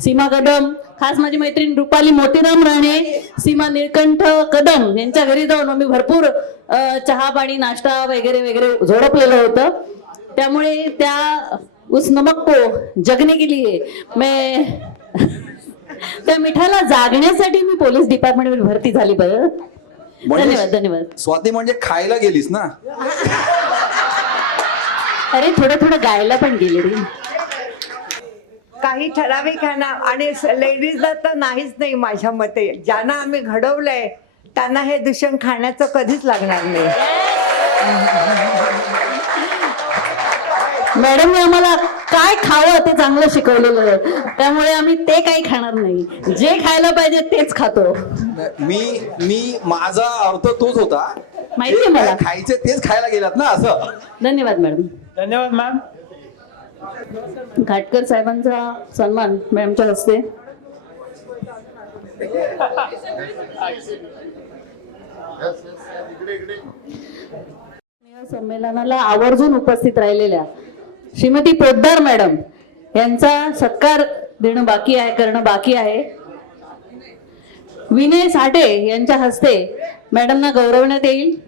सीमा कदम खास माझी मैत्रीण रुपाली मोतीराम राणे, सीमा निळकंठ कदम यांच्या घरी जाऊन आम्ही भरपूर चहा पाणी नाश्ता वगैरे वगैरे झोडपलेलं होतं. त्यामुळे त्या उस नमक को जगने के लिए मैं त्या मिठाला जागण्यासाठी मी पोलीस डिपार्टमेंट मध्ये भरती झाली. बरं धन्यवाद धन्यवाद. स्वाती म्हणजे खायला गेलीस ना. अरे थोडं थोडं गायला पण गेले रे. काही ठराविक आहे ना आणि लेडीजला तर नाहीच नाही माझ्या मते. ज्यांना आम्ही घडवलंय त्यांना हे दूषण खाण्याचं कधीच लागणार नाही. मॅडमने आम्हाला काय खावं ते चांगलं शिकवलेलं आहे त्यामुळे आम्ही ते काही खाणार नाही. जे खायला पाहिजे तेच खातो. मी माझा अर्थ तोच होता. माहितीये जे मला. काय खायचे तेच खायला गेलात ना असं. धन्यवाद मॅडम. धन्यवाद मॅम. घाटकर साहेबांचा सन्मान मॅडमच्या हस्ते. या संमेलनाला आवर्जून उपस्थित राहिलेल्या श्रीमती पोद्दार मॅडम यांचा सत्कार देणं बाकी आहे करणं बाकी आहे. विनय साठे यांच्या हस्ते मॅडमना गौरवण्यात येईल.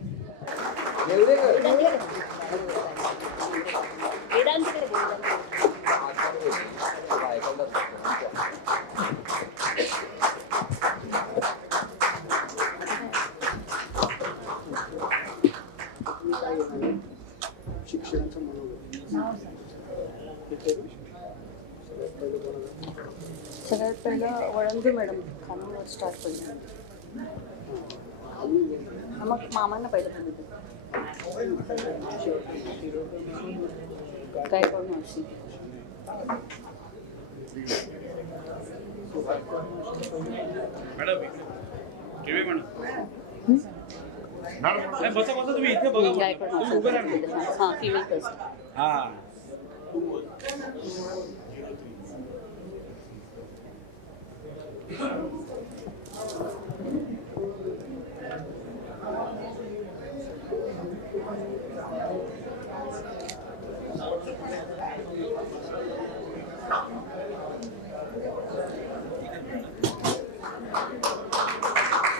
सगळ्यात पहिलं वळंदे मॅडम खानावर स्टार्ट करूया. मग मामांना पहिलं काय करू मावशी. काय करू हां फिमेल फर्स्ट.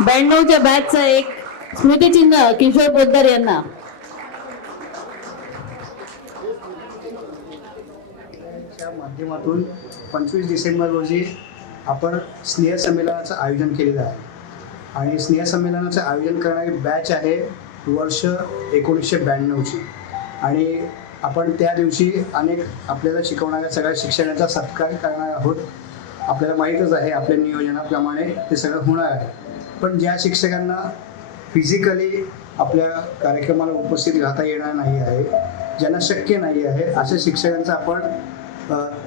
92च्या बॅचचं एक स्मृतिचिन्ह किशोर पोद्दार यांना. च्या माध्यमातून 25 डिसेंबर रोजी आपण स्नेहसंमेलनाचं आयोजन केलेलं आहे आणि स्नेहसंमेलनाचं आयोजन करणारी बॅच आहे वर्ष 1992ची आणि आपण त्या दिवशी अनेक आपल्याला शिकवणाऱ्या सगळ्या शिक्षणाचा सत्कार करणार आहोत. आपल्याला माहीतच आहे आपल्या नियोजनाप्रमाणे ते सगळं होणार आहे. पण ज्या शिक्षकांना फिजिकली आपल्या कार्यक्रमाला उपस्थित राहता येणार नाही आहे, ज्यांना शक्य नाही आहे, अशा शिक्षकांचा आपण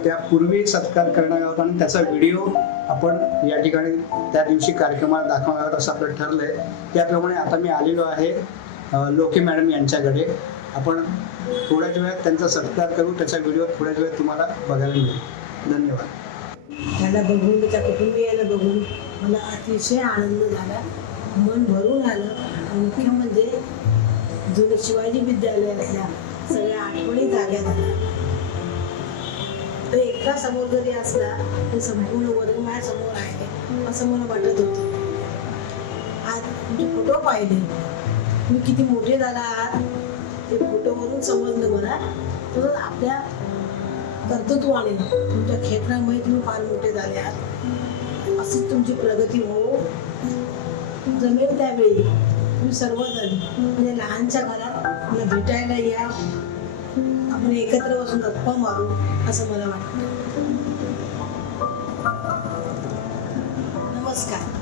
त्यापूर्वी सत्कार करणार आहोत आणि त्याचा व्हिडिओ आपण या ठिकाणी त्या दिवशी कार्यक्रमाला दाखवणार आहोत असं आपलं ठरलं आहे. त्याप्रमाणे आता मी आलेलो आहे लोके मॅडम यांच्याकडे. आपण थोड्याच वेळात त्यांचा सत्कार करू. त्याचा व्हिडिओ थोड्याच वेळात तुम्हाला बघायला मिळेल. धन्यवाद. त्याला बघून त्याच्या कुटुंबियाला बघून मला अतिशय आनंद झाला, मन भरून आलं. आणि मुख्य म्हणजे जुनं शिवाजी विद्यालयातल्या सगळ्या आठवणी जाग्या झाल्या. तो एकटा समोर जरी असला तर संपूर्ण वर्ग माझ्यासमोर आहे असं मला वाटत होतं. आज तुमचे फोटो पाहिले, तुम्ही किती मोठे झाला आहात ते फोटोवरून समजलं मला. तर आपल्या कर्तृत्वाने तुमच्या क्षेत्रामध्ये तुम्ही फार मोठे झाले आहात. अशीच तुमची प्रगती हो. जमेल त्यावेळी तुम्ही सर्वजण म्हणजे लहानच्या घरात मला भेटायला या, आपण एकत्र बसून गप्पा मारू असं मला वाटतं. नमस्कार.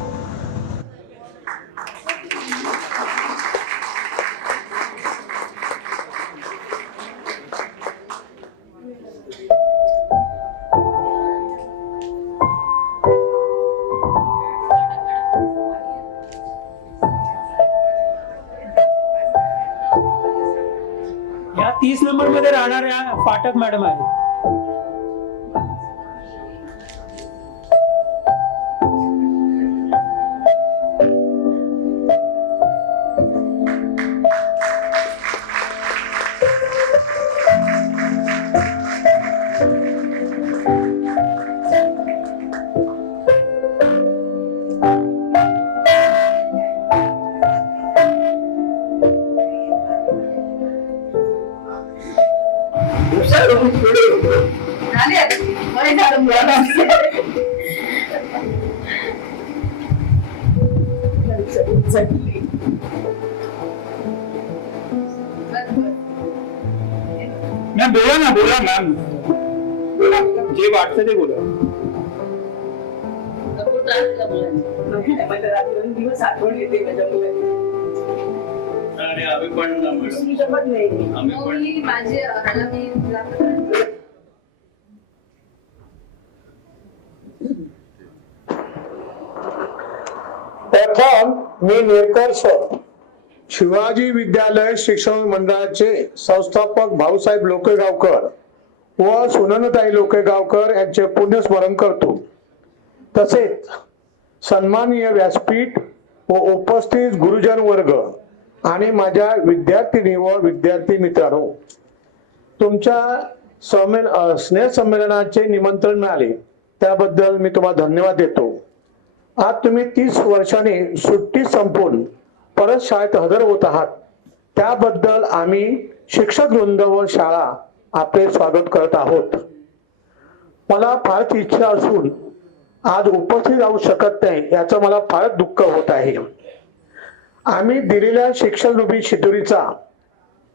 या 30 नंबर मध्ये राहणाऱ्या फाटक मॅडम आहेत. मॅम बोला ना, बोला मॅम, बोला जे वाटतं ते बोला. दिवस आठवण येते माझ्या मुलाची. आम्ही पण माझे प्रथम मी नेरकर सर, शिवाजी विद्यालय शिक्षण मंडळाचे संस्थापक भाऊसाहेब लोकेगावकर व सुनंदाताई लोकेगावकर यांचे पुण्यस्मरण करतो. तसेच सन्माननीय व्यासपीठ व उपस्थित गुरुजन वर्ग आणि माझ्या विद्यार्थिनी व विद्यार्थी मित्रांनो, तुमच्या स्नेह संमेलनाचे निमंत्रण मिळाले त्याबद्दल मी तुम्हाला धन्यवाद देतो. आज तुम्ही 30 वर्षांनी सुट्टी संपवून परत शाळेत हजर होत आहात, त्याबद्दल आम्ही शिक्षक वृंद व शाळा आपले स्वागत करत आहोत. मला फारच इच्छा असून आज उपस्थित राहू शकत नाही याचं मला फारच दुःख होत आहे. आम्ही दिलेल्या शिक्षणरूपी शिदोरीचा,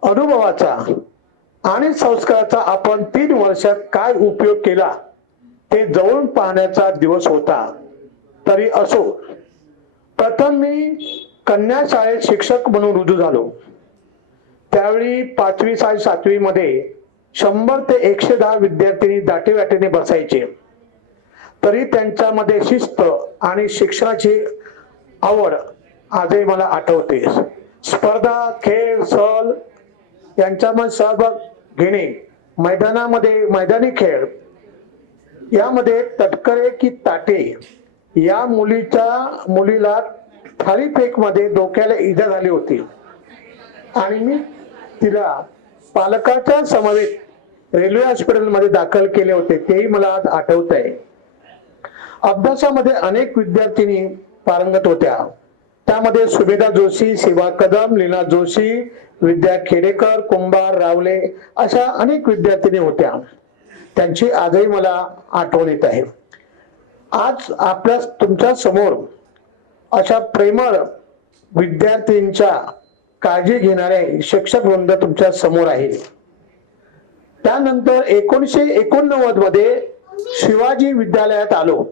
अनुभवाचा आणि संस्काराचा आपण 3 वर्षात काय उपयोग केला ते जवळून पाहण्याचा दिवस होता. तरी असो, प्रथम मी कन्या शाळेत शिक्षक म्हणून रुजू झालो. त्यावेळी 5वी 6वी 7वी मध्ये 100 ते 110 विद्यार्थिनी दाटीवाटीने बसायचे. तरी त्यांच्यामध्ये शिस्त आणि शिक्षणाची आवड आजही मला आठवते. स्पर्धा, खेळ, सहल यांच्यामध्ये सहभाग घेणे, मैदानी खेळ यामध्ये तटकरे की ताटे या मुलीला थाळीफेक मध्ये डोक्याला इजा झाली होती आणि मी तिला पालकाच्या समवेत रेल्वे हॉस्पिटलमध्ये दाखल केले होते, तेही मला आज आठवत आहे. अभ्यासामध्ये अनेक विद्यार्थिनी पारंगत होत्या, त्यामध्ये सुभेदा जोशी, शिवा कदम, लीना जोशी, विद्या खेडेकर, कुंभार, रावले अशा अनेक विद्यार्थिनी होत्या. त्यांची आजही मला आठवण येत आहे. आज आपल्या तुमच्या समोर अशा प्रेमळ विद्यार्थ्यांच्या काळजी घेणारे शिक्षक वृंद तुमच्या समोर आहे. त्यानंतर 1989 मध्ये शिवाजी विद्यालयात आलो.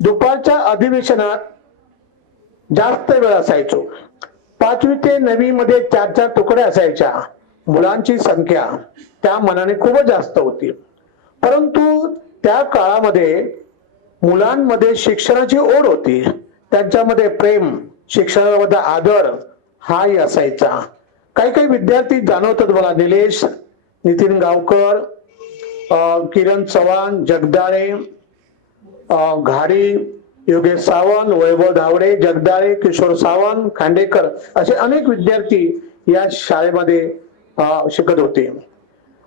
दुपारच्या अधिवेशनात जास्त वेळ असायचो. 5वी ते 9वी मध्ये 4-4 तुकड्या असायच्या. मुलांची संख्या त्या मनाने खूपच जास्त होती. परंतु त्या काळामध्ये मुलांमध्ये शिक्षणाची ओढ होती. त्यांच्यामध्ये प्रेम, शिक्षणाबद्दल आदर हाही असायचा. काही विद्यार्थी जाणवतात मला. निलेश, नितीन गावकर, किरण चव्हाण, जगदाळे, घाडी, योगेश सावंत, वैभव धावडे, जगदाळे, किशोर सावंत, खांडेकर असे अनेक विद्यार्थी या शाळेमध्ये शिकत होते.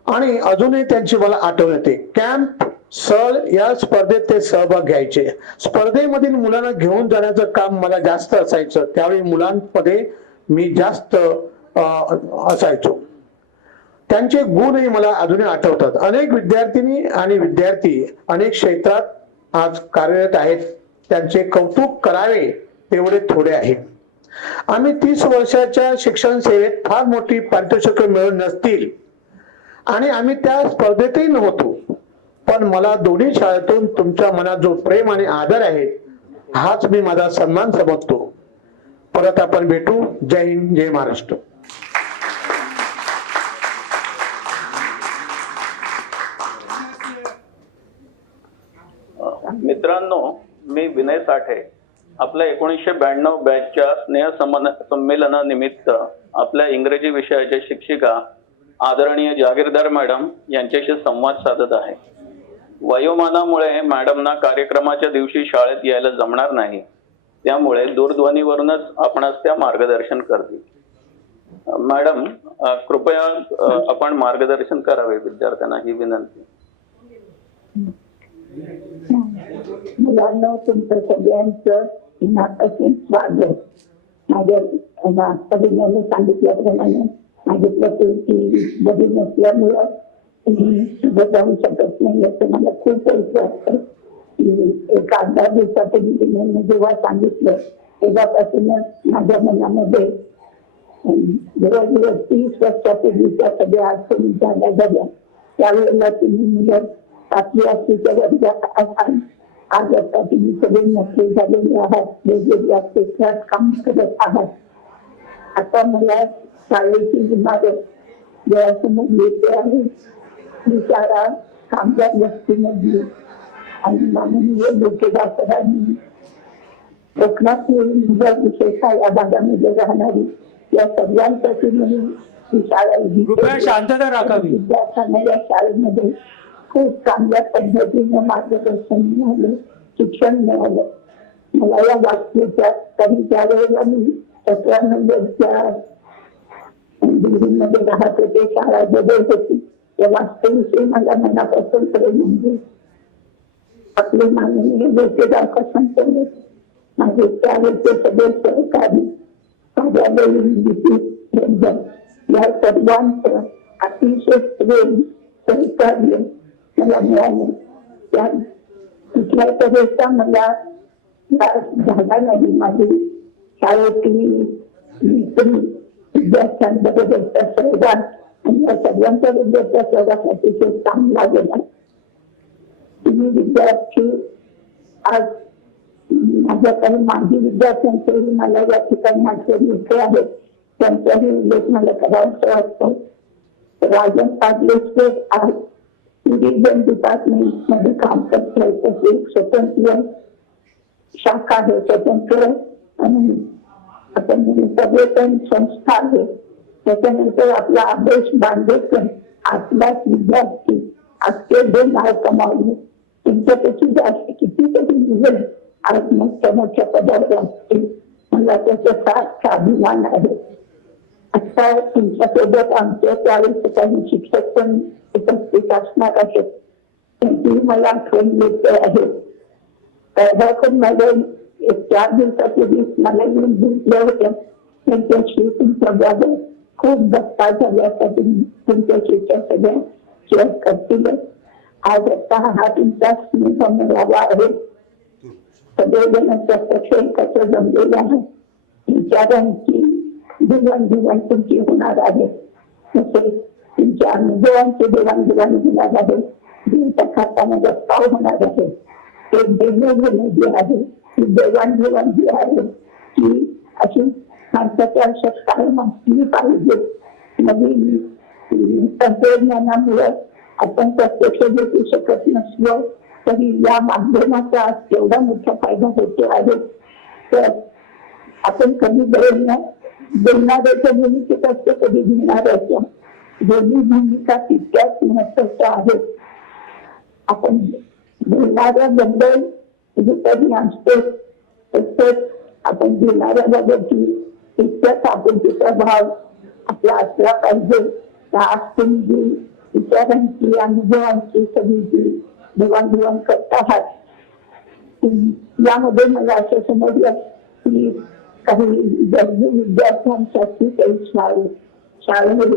आणि अजूनही त्यांची मला आठवण येते. कॅम्प, सल या स्पर्धेत ते सहभाग घ्यायचे. स्पर्धेमधील मुलांना घेऊन जाण्याचं काम मला जास्त असायचं. त्यावेळी मुलांमध्ये मी जास्त असायचो. त्यांचे गुणही मला अजूनही आठवतात. अनेक विद्यार्थिनी आणि विद्यार्थी अनेक क्षेत्रात आज कार्यरत आहेत. त्यांचे कौतुक करावे तेवढे थोडे आहे. आम्ही 30 वर्षाच्या शिक्षण सेवेत फार मोठी पारितोषिके मिळून नसतील आणि आम्ही त्या स्पर्धेतही नव्हतो. पण मला दोन्ही शाळेतून तुमच्या मनात जो प्रेम आणि आदर आहे हाच मी माझा सन्मान समजतो. परत आपण भेटू. जय हिंद, जय महाराष्ट्र. मित्रांनो, मी विनय साठे आपल्या 1992 बॅचच्या स्नेह संमेलनानिमित्त आपल्या इंग्रजी विषयाच्या शिक्षिका आदरणीय जागीरदार मॅडम यांच्याशी संवाद साधत आहे. वयोमानामुळे मॅडमना कार्यक्रमाच्या दिवशी शाळेत यायला जमणार नाही. त्यामुळे दूरध्वनीवरूनच आपणास त्या मार्गदर्शन करतील. मॅडम, कृपया आपण मार्गदर्शन करावे विद्यार्थ्यांना, ही विनंती. मुलांना तुमचं सगळ्यांचं मनापासून स्वागत. माझ्या अभिनयाने सांगितल्याप्रमाणे माझी प्रकृती बरी नसल्यामुळं मी सुद्धा जाऊ शकत नाही असं मला खूप वाटतं. एक 8-10 दिवसापूर्वी मी जेव्हा सांगितलं तेव्हापासूनच माझ्या मनामध्ये जवळजवळ 30 वर्षापूर्वीच्या सगळ्या आठवणी झाल्या झाल्या. त्यावेळेला तुम्ही मुलं 7वी 8वीच्या वर्गात असाल. आज आता तुम्ही सगळे मोठे झालेले आहात, वेगवेगळ्या क्षेत्रात काम करत आहात. आता मला शाळेची इमारत डोळ्यासमोर येते आहे. ही शाळा कामगार वस्तीमधली आणि माननीय लोकेदासरांनी कोकणातील मुलं विशेषतः या भागामध्ये राहणारी या सगळ्यांसाठी म्हणून ही शाळा कृपया शांतता राखावी. विद्यार्थ्यांना या शाळेमध्ये खूप चांगल्या पद्धतीने मार्गदर्शन मिळालं, शिक्षण मिळालं. मला या वास्तूच्या काही त्यावेळेला मी 17 नंबरच्या बिल्डिंगमध्ये राहत होते. शाळा जवळ होती. या वास्तूविषयी मला मनापासून प्रेम म्हणजे आपले माननीय लोकेदार संपले माझे त्यावेळेचे सगळे सहकारी या सर्वांचं अतिशय प्रेम सहकार्य मला मिळालं. त्या कुठल्या तऱ्हेचा मला झाला नाही. माझी शाळेतली विद्यार्थ्यांबरोबरचा सहभाग आणि या सगळ्यांच्या बरोबरचा सहभाग अतिशय चांगला गेला. तुम्ही विद्यार्थी आज माझ्या काही माजी विद्यार्थ्यांचेही मला या ठिकाणी आठवण येते आहेत. त्यांचाही उल्लेख मला करावासा वाटतो. राजन पाटलेश्वर आज टुरिझम डिपार्टमेंट मध्ये काम करतात. एक स्वतंत्र शाखा आहे, स्वतंत्र आणि आपण पर्यटन संस्था आहे. त्याच्यानंतर आपला अभ्यास बांधेकर आपलाच विद्यार्थी आजचे 2 नाव कमावले. तुमच्यापेक्षा जास्त कितीतरी मुलं आज मोठ्या पदावर असतील. मला त्याचा फार अभिमान आहे. आता तुमच्यासोबत आमच्या त्यावेळेस काही शिक्षक पण उपस्थित असणार आहेत. त्यांची मला आठवण येते आहे. माझ्या एक 4 दिवसापूर्वी मला येऊन भेटल्या होत्या. त्यांच्याशी तुमच्याबद्दल खूप गप्पा झाल्यासाठी तुमच्याशी त्या सगळ्या शेअर करतील. आज आता हा तुमचा स्नेह मेळावा आहे. सगळेजण प्रत्यक्ष एकत्र जमलेले आहे. विचारांची देवाणघेवाण तुमची होणार आहे. तसेच तुमच्या अनुभवांची देवाणघेवाण होणार आहे. दिवसा खाताना गप्पा होणार आहे. एक देणं जी आहे ती देवाणघेवाण जी आहे ती अशी माणसाच्या आयुष्यात कायम असली पाहिजे. नवीन तंत्रज्ञानामुळे आपण प्रत्यक्ष भेटू शकत नसलो तरी या माध्यमाचा आज तेवढा मोठा फायदा होतो आहे. तर आपण कधी बोलणाऱ्याच्या भूमिकेत असतो, कधी घेणाऱ्याच्या. दोन्ही भूमिका तितक्याच महत्वाच्या आहेत. आपण बोलणाऱ्याबद्दल जितकी असतो तसंच आपण घेणाऱ्याबद्दलची तितक्याच आपुलकीचा भाव आपला असला पाहिजे. आज तुम्ही विचारांची अनुभवांची सगळी देवाणघेवाण करत आहात. यामध्ये मला असं समजलं की काही गरजू विद्यार्थ्यांसाठी काही शाळेवर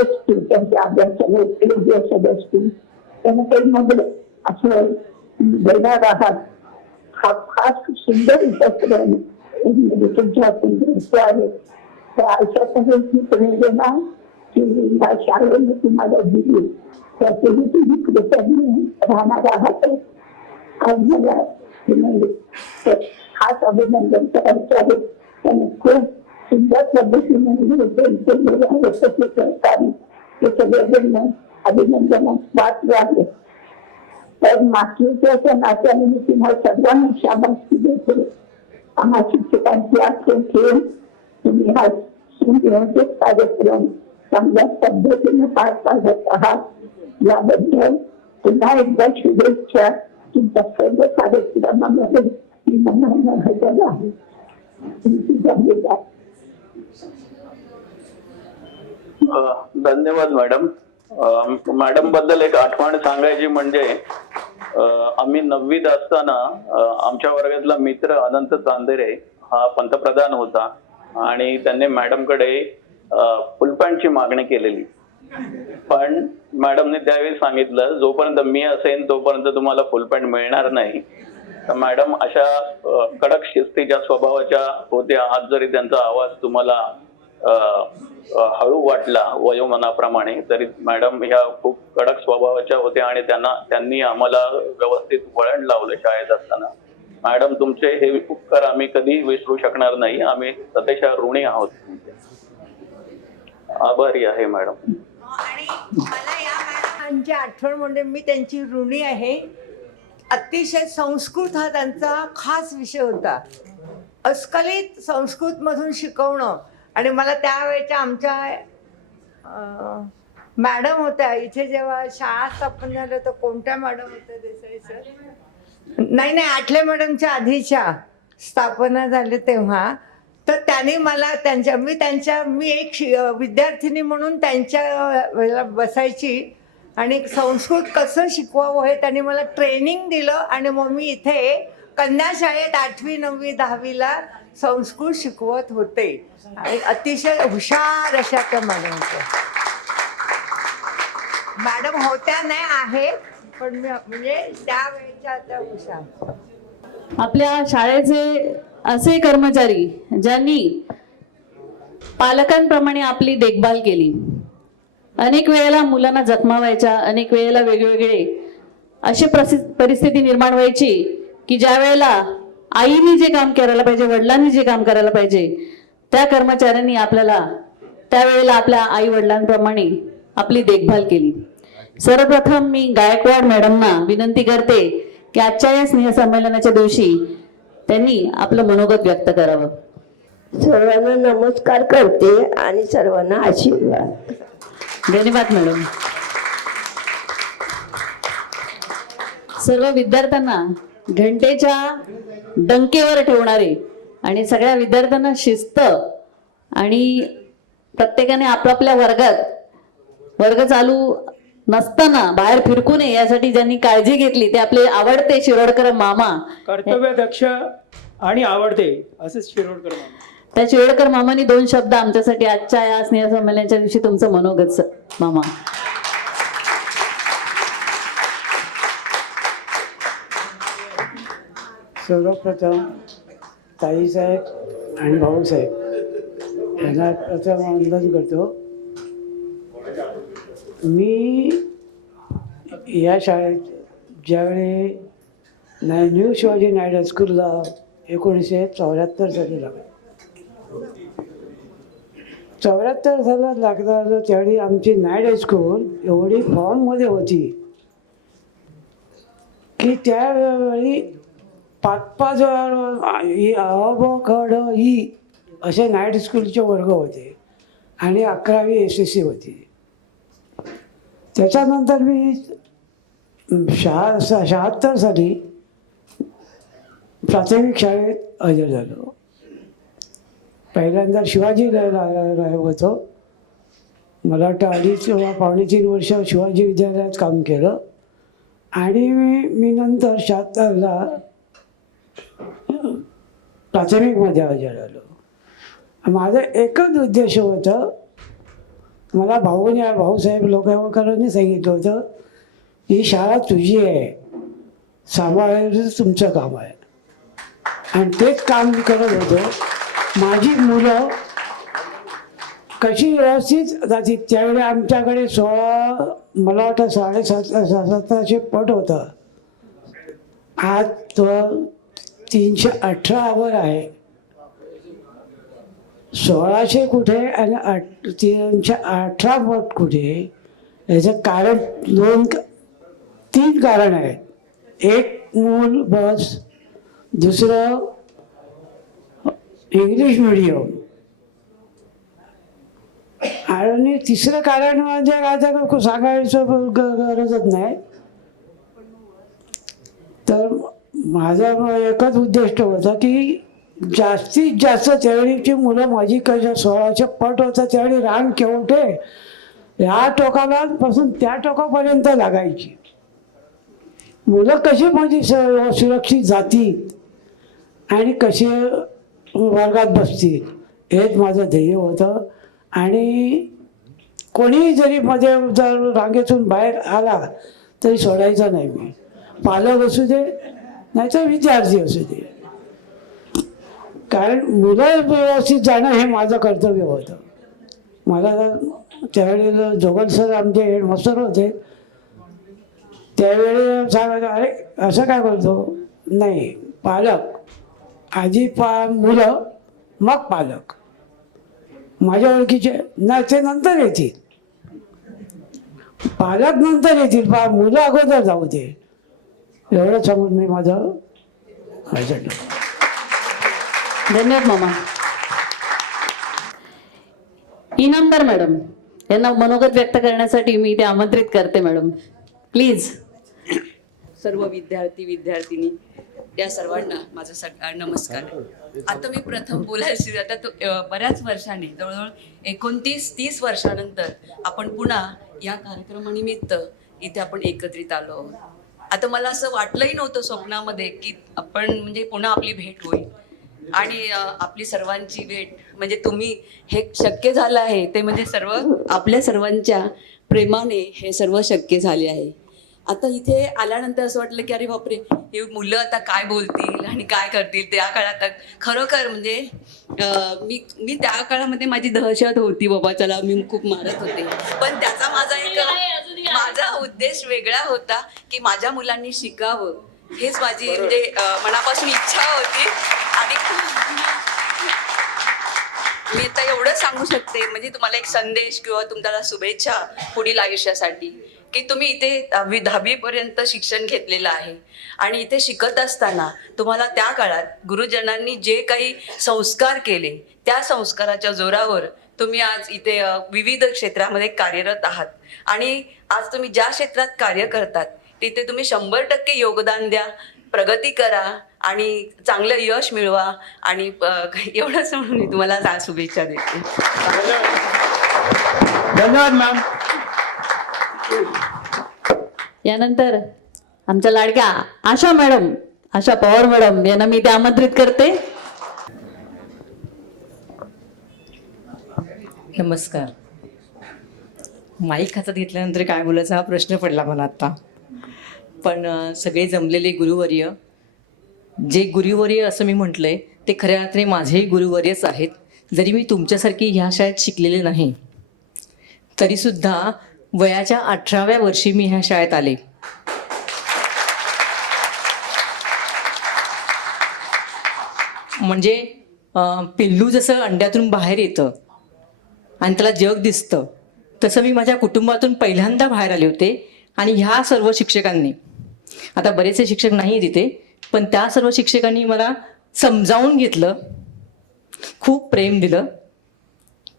असतील, त्यांच्या अभ्यासाला उपयोगी असत असतील, त्यांना काही मग असं देणार आहात. हा फार सुंदर उपक्रम तुमच्या हातून घ्यायचा आहे. तर अशा तऱ्हेची प्रेरणा की ह्या शाळेने तुम्हाला दिली त्याचेही तुम्ही कृतज्ञ राहणार आहात. आज मला खास अभिनंदन करायचं आहे. त्याने खूप सुंदर पद्धतीने करताना ते सगळेजण अभिनंदनास पात्र आहे. तर मातृत्वाच्या नात्याने मी तुम्हाला सर्वांना शाबासकी देते. आम्हा शिक्षकांची आठवण ठेवून तुम्ही हा सुनियोजित कार्यक्रम चांगल्या पद्धतीने पार पाडत आहात. याबद्दल पुन्हा एकदा शुभेच्छा. तुमच्या सर्व कार्यक्रमामध्ये मी मनानं हजर आहे. तुमची धन्यवाद. धन्यवाद मॅडम. मॅडम बद्दल एक आठवण सांगायची म्हणजे आम्ही 9वीत असताना आमच्या वर्गातला मित्र अनंत चांदेरे हा पंतप्रधान होता आणि त्यांनी मॅडमकडे फुलपॅन्टची मागणी केलेली. पण मॅडमने त्यावेळी सांगितलं जोपर्यंत मी असेन तोपर्यंत तुम्हाला फुलपॅन्ट मिळणार नाही. तर मॅडम अशा कडक शिस्तीच्या स्वभावाच्या होत्या. आज जरी त्यांचा आवाज तुम्हाला हळू वाटला वयोमानाप्रमाणे तरी मॅडम ह्या खूप कडक स्वभावाच्या होत्या आणि त्यांनी आम्हाला व्यवस्थित वळण लावलं शाळेत असताना. मॅडम तुमचे हे उपकार आम्ही कधी विसरू शकणार नाही. आम्ही सतेशा ऋणी आहोत. आभारी आहे मॅडम. आणि मला या मॅडमांची आठवण म्हणजे मी त्यांची ऋणी आहे. अतिशय संस्कृत हा त्यांचा खास विषय होता. अस्खलित संस्कृत मधून शिकवणं. आणि मला त्यावेळेच्या आमच्या मॅडम होत्या इथे जेव्हा शाळा स्थापन झालं तर कोणत्या मॅडम होत्या देसाई सर? नाही आठले मॅडमच्या आधीच्या स्थापना झाली तेव्हा. तर त्यांनी मला मी एक विद्यार्थिनी म्हणून त्यांच्या वेळेला बसायची आणि संस्कृत कसं शिकवावं हे त्यांनी मला ट्रेनिंग दिलं. आणि मग मी इथे कन्या शाळेत 8वी 9वी 10वीला संस्कृत शिकवत होते. आणि अतिशय हुशार अशा त्या मॅडम होत्या. मॅडम होत्या नाही आहेत पण मी म्हणजे त्यावेळेच्या त्या हुशार. आपल्या शाळेचे असे कर्मचारी ज्यांनी पालकांप्रमाणे आपली देखभाल केली. अनेक वेळेला मुलांना जखमावायच्या, अनेक वेळेला वेगवेगळे अशी परिस्थिती निर्माण व्हायची की ज्या वेळेला आईने जे काम करायला पाहिजे, वडिलांनी जे काम करायला पाहिजे, त्या कर्मचाऱ्यांनी आपल्याला त्यावेळेला आपल्या आई वडिलांप्रमाणे आपली देखभाल केली. सर्वप्रथम मी गायकवाड मॅडमना विनंती करते की आजच्या या स्नेहसंमेलनाच्या दिवशी त्यांनी आपलं मनोगत व्यक्त करावं. सर्वांना नमस्कार करते आणि सर्वांना आशीर्वाद. धन्यवाद मॅडम. सर्व विद्यार्थ्यांना घंटेच्या डंकेवर ठेवणारे आणि सगळ्या विद्यार्थ्यांना शिस्त आणि प्रत्येकाने आपापल्या वर्ग चालू नसताना बाहेर फिरकू नये यासाठी ज्यांनी काळजी घेतली ते आपले आवडते शिरोडकर मामा. कर्तव्यदक्ष आणि आवडते असेच शिरोडकर मामा. त्या शिरोडकर मामानी 2 शब्द आमच्यासाठी आजच्या या स्नेहसंमेलनाच्या दिवशी तुमचं मनोगत मामा. सर्वप्रथम ताईसाहेब आणि भाऊसाहेब यांना प्रथम वंदन करतो. मी या शाळेत ज्यावेळी न्यू शिवाजी नाईड हायस्कूलला 1974 साली लागलो. 74 सालात लागला त्यावेळी आमची नाईड हायस्कूल एवढी फॉर्ममध्ये होती की त्यावेळी 5-5 अ ब ख ड ई असे नाईट स्कूलचे वर्ग होते आणि 11वी SSC होती. त्याच्यानंतर मी 76 साली प्राथमिक शाळेत हजर झालो. पहिल्यांदा शिवाजी होतो. मला वाटतं 2.5-3 वर्ष शिवाजी विद्यालयात काम केलं आणि मी नंतर 76ला प्राथमिकमध्ये हजर आलो. माझं एकच उद्देश होतं, मला भाऊसाहेब लोकांनी सांगितलं होतं ही शाळा तुझी आहे, सांभाळायचं तुमचं काम आहे. आणि तेच काम मी करत होतो. माझी मुलं कशी व्यवस्थित जातील. त्यावेळी आमच्याकडे मला वाटतं 750 पट होता. आज तो 318 वर आहे. 1600 कुठे आणि 318 पट कुठे, याचं कारण 3 कारण आहेत. एक मूल बस, दुसरं इंग्लिश मिडियम आणि तिसरं कारण म्हणजे आता सांगायचं गरजच नाही. तर माझा एकच उद्दिष्ट होतं की जास्तीत जास्त त्यावेळीची मुलं माझी 1600 पट होतं. त्यावेळी रांग केवढे ह्या टोकाला पासून त्या टोकापर्यंत लागायची. मुलं कशी माझी सुरक्षित जातील आणि कसे वर्गात बसतील हेच माझं ध्येय होतं. आणि कोणीही जरी मध्ये जर रांगेतून बाहेर आला तरी सोडायचा नाही मी. पालक असू दे नाही तर विद्यार्थी असू दे, कारण मुलं व्यवस्थित जाणं हे माझं कर्तव्य होतं. मला त्यावेळेला जोगल सर आमचे हेडमास्टर होते. त्यावेळी सांगायचं अरे असं काय करतो, नाही पालक आधी मुलं मग पालक. माझ्या ओळखीचे नाही ते नंतर येतील, पालक नंतर येतील, मुलं अगोदर जाऊ दे एवढं सांगून मी माझं हजर. धन्यवाद मामा. इनामदार मॅडम यांना मनोगत व्यक्त करण्यासाठी मी ते आमंत्रित करते. Madam please. सर्व विद्यार्थिनी या सर्वांना माझा नमस्कार. आता मी प्रथम बोलायची आता तो बऱ्याच वर्षांनी जवळजवळ 29-30 वर्षानंतर आपण पुन्हा या कार्यक्रमानिमित्त इथे आपण एकत्रित आलो आहोत. आता मला असं वाटलंही नव्हतं स्वप्नामध्ये की आपण म्हणजे पुन्हा आपली भेट होईल आणि आपली सर्वांची भेट म्हणजे तुम्ही हे शक्य झालं आहे ते म्हणजे सर्व आपल्या सर्वांच्या प्रेमाने हे सर्व शक्य झाले आहे. आता इथे आल्यानंतर असं वाटलं की अरे बापरे हे मुलं आता काय बोलतील आणि काय करतील. त्या काळात खरोखर म्हणजे मी त्या काळामध्ये माझी दहशत होती, बाबा चला मी खूप मारत होते, पण त्याचा माझा उद्देश वेगळा होता की माझ्या मुलांनी शिकावं हेच माझी म्हणजे मनापासून इच्छा होती. आणि मी आता एवढं सांगू शकते म्हणजे तुम्हाला एक संदेश किंवा तुम्हाला शुभेच्छा पुढील आयुष्यासाठी की तुम्ही इथे 10वी पर्यंत शिक्षण घेतलेलं आहे आणि इथे शिकत असताना तुम्हाला त्या काळात गुरुजनांनी जे काही संस्कार केले त्या संस्काराच्या जोरावर तुम्ही आज इथे विविध क्षेत्रामध्ये कार्यरत आहात. आणि आज तुम्ही ज्या क्षेत्रात कार्य करतात तिथे तुम्ही 100% योगदान द्या, प्रगती करा आणि चांगलं यश मिळवा. आणि एवढंच म्हणून मी तुम्हाला शुभेच्छा देते. धन्यवाद मॅम. यानंतर आमच्या लाडक्या आशा मॅडम आशा पवार मॅडम यांना मी ते आमंत्रित करते. नमस्कार. माईक हातात घेतल्यानंतर काय बोलायचा हा प्रश्न पडला मला आत्ता. पण सगळे जमलेले गुरुवर्य, जे गुरुवर्य असं मी म्हटलंय ते खऱ्या अर्थाने माझेही गुरुवर्यच आहेत. जरी मी तुमच्यासारखी ह्या शाळेत शिकलेले नाही तरीसुद्धा वयाच्या 18व्या वर्षी मी ह्या शाळेत आले. म्हणजे पिल्लू जसं अंड्यातून बाहेर येतं आणि त्याला जग दिसतं तसं मी माझ्या कुटुंबातून पहिल्यांदा बाहेर आले होते. आणि ह्या सर्व शिक्षकांनी, आता बरेचसे शिक्षक नाही तिथे, पण त्या सर्व शिक्षकांनी मला समजावून घेतलं, खूप प्रेम दिलं.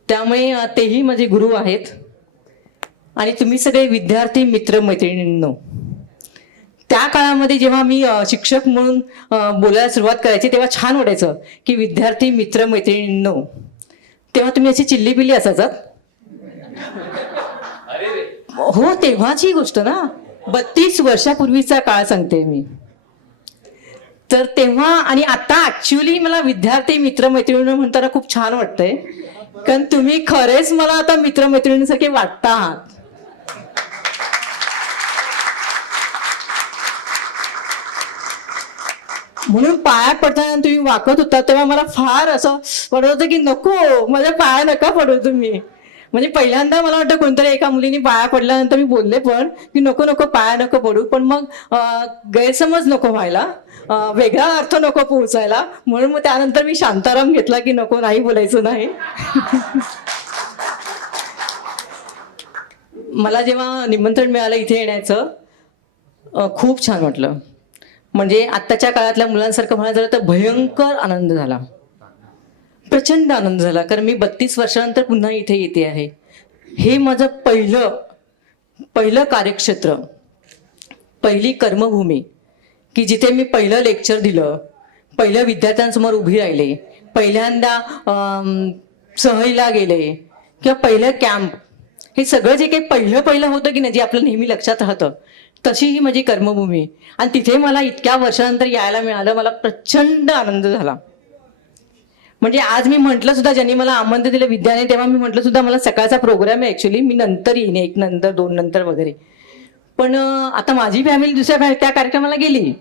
त्यामुळे तेही माझे गुरु आहेत. आणि तुम्ही सगळे विद्यार्थी मित्र मैत्रिणींनो, त्या काळामध्ये जेव्हा मी शिक्षक म्हणून बोलायला सुरुवात करायची तेव्हा छान वाटायचं की विद्यार्थी मित्र मैत्रिणींनो. तेव्हा तुम्ही अशी चिल्लीपिल्ली असायचात. हो, तेव्हाची गोष्ट ना, 32 वर्षापूर्वीचा काळ सांगते मी. तर तेव्हा आणि आता ऍक्च्युली मला विद्यार्थी मित्रमैत्रिणी म्हणताना खूप छान वाटतंय, कारण तुम्ही खरेच मला आता मित्रमैत्रिणीसारखे वाटता आहात. म्हणून पाया पडताना तुम्ही वाकत होता तेव्हा मला फार असं वाटत होतं की नको, माझ्या पाया नका पडू तुम्ही. म्हणजे पहिल्यांदा मला वाटतं कोणतरी एका मुलीने पाया पडल्यानंतर मी बोलले पण की नको नको, पाया नको पडू. पण मग गैरसमज नको व्हायला, वेगळा अर्थ नको पोहोचायला, म्हणून मग त्यानंतर मी शांताराम घेतला की नको, नाही बोलायचं नाही. मला जेव्हा निमंत्रण मिळालं इथे येण्याचं खूप छान वाटलं. म्हणजे आत्ताच्या काळातल्या मुलांसारखं म्हणायचं झालं तर भयंकर आनंद झाला, प्रचंड आनंद झाला. कारण मी 32 वर्षानंतर पुन्हा इथे येते आहे. हे माझं पहिलं कार्यक्षेत्र, पहिली कर्मभूमी की जिथे मी पहिलं लेक्चर दिलं, पहिलं विद्यार्थ्यांसमोर उभी राहिले, पहिल्यांदा सहलीला गेले किंवा पहिलं कॅम्प, हे सगळं जे काही पहिलं होतं की नाही, जे आपलं नेहमी लक्षात राहतं, तशी ही माझी कर्मभूमी. आणि तिथे मला इतक्या वर्षानंतर यायला मिळालं, मला प्रचंड आनंद झाला. म्हणजे आज मी म्हटलं सुद्धा, ज्यांनी मला आमंत्रण दिलं विद्याने, तेव्हा मी म्हटलं सुद्धा मला सकाळचा प्रोग्राम आहे ऍक्च्युली, मी नंतर येईन, 1 नंतर 2 नंतर वगैरे. पण आता माझी फॅमिली दुसऱ्या त्या कार्यक्रमाला गेली.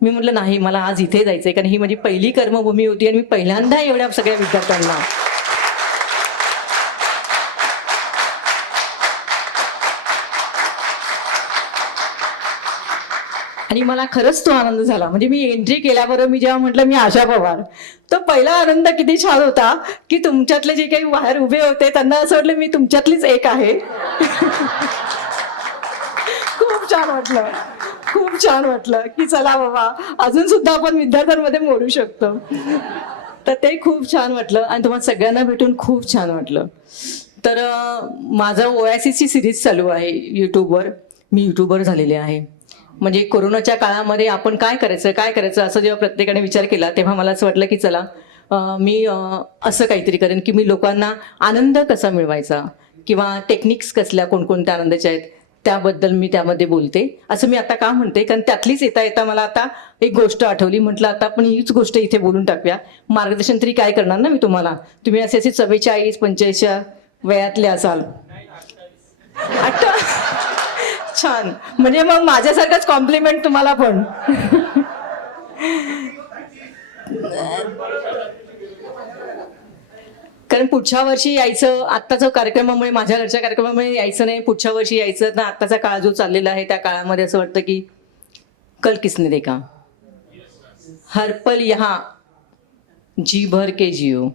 मी म्हटलं नाही, मला आज इथे जायचंय, कारण ही माझी पहिली कर्मभूमी होती आणि मी पहिल्यांदा एवढ्या सगळ्या विद्यार्थ्यांना आणि मला खरंच तो आनंद झाला. म्हणजे मी एंट्री केल्याबरोबर मी जेव्हा म्हटलं मी आशा पवार, तो पहिला आनंद किती छान होता की तुमच्यातले जे काही बाहेर उभे होते त्यांना असं वाटलं मी तुमच्यातलीच एक आहे. खूप छान वाटलं, खूप छान वाटलं की चला बाबा, अजून सुद्धा आपण विद्यार्थ्यांमध्ये मोडू शकतो. तर ते खूप छान वाटलं आणि तुम्हाला सगळ्यांना भेटून खूप छान वाटलं. तर माझं OICची सिरीज चालू आहे यूट्यूबवर. मी यूट्यूबर झालेले आहे. म्हणजे कोरोनाच्या काळामध्ये आपण काय करायचं असं जेव्हा प्रत्येकाने विचार केला तेव्हा मला असं वाटलं की चला मी असं काहीतरी करेन की मी लोकांना आनंद कसा मिळवायचा किंवा टेक्निक्स कसल्या कोणकोणत्या आनंदाच्या आहेत त्याबद्दल मी त्यामध्ये बोलते. असं मी आता का म्हणते, कारण त्यातलीच येता मला आता एक गोष्ट आठवली. म्हटलं आता आपण हीच गोष्ट इथे बोलून टाकूया. मार्गदर्शन तरी काय करणार ना मी तुम्हाला, तुम्ही असे 44-45 वयातले असाल. छान, म्हणजे मग माझ्यासारखंच कॉम्प्लिमेंट तुम्हाला पण. कारण पुढच्या वर्षी यायचं, आत्ताच्या कार्यक्रमामुळे, माझ्या घरच्या कार्यक्रमामुळे यायचं नाही, पुढच्या वर्षी यायचं ना. आत्ताचा काळ जो चाललेला आहे त्या काळामध्ये असं वाटतं की कल किसने देखा, हर पल यहाँ जी भर के जियो.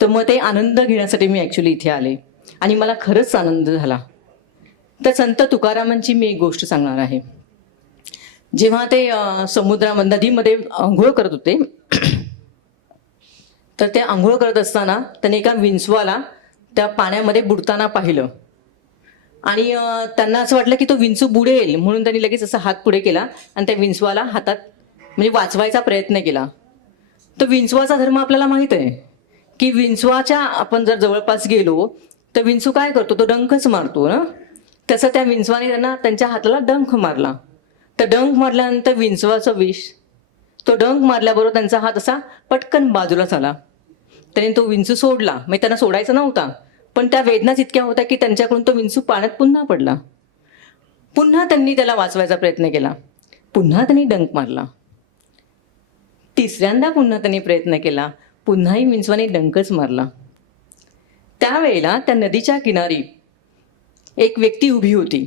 तर मग ते आनंद घेण्यासाठी मी ॲक्च्युली इथे आले आणि मला खरंच आनंद झाला. तर संत तुकारामांची मी एक गोष्ट सांगणार आहे. जेव्हा ते नदीमध्ये आंघोळ करत होते, तर ते आंघोळ करत असताना त्याने एका विंचवाला त्या पाण्यामध्ये बुडताना पाहिलं आणि त्यांना असं वाटलं की तो विंचू बुडेल, म्हणून त्यांनी लगेच असा हात पुढे केला आणि त्या विंचवाला हातात म्हणजे वाचवायचा प्रयत्न केला. तर विंचवाचा धर्म आपल्याला माहित आहे की विंचवाच्या आपण जर जवळपास गेलो तर विंचू काय करतो, तो डंखच मारतो ना. तसं त्या विंचवाने त्यांच्या हाताला डंख मारला. तर डंख मारल्यानंतर विंचवाचं विष तो डंक मारल्याबरोबर त्यांचा हात असा पटकन बाजूला झाला. त्याने तो विंचू सोडला, म्हणजे त्यांना सोडायचा नव्हता, पण त्या वेदनाच इतक्या होत्या की त्यांच्याकडून तो विंचू पाण्यात पुन्हा पडला. पुन्हा त्यांनी त्याला वाचवायचा प्रयत्न केला, पुन्हा त्यांनी डंक मारला. तिसऱ्यांदा पुन्हा त्यांनी प्रयत्न केला, पुन्हाही विंचवाने डंकच मारला. त्यावेळेला त्या नदीच्या किनारी एक व्यक्ती उभी होती.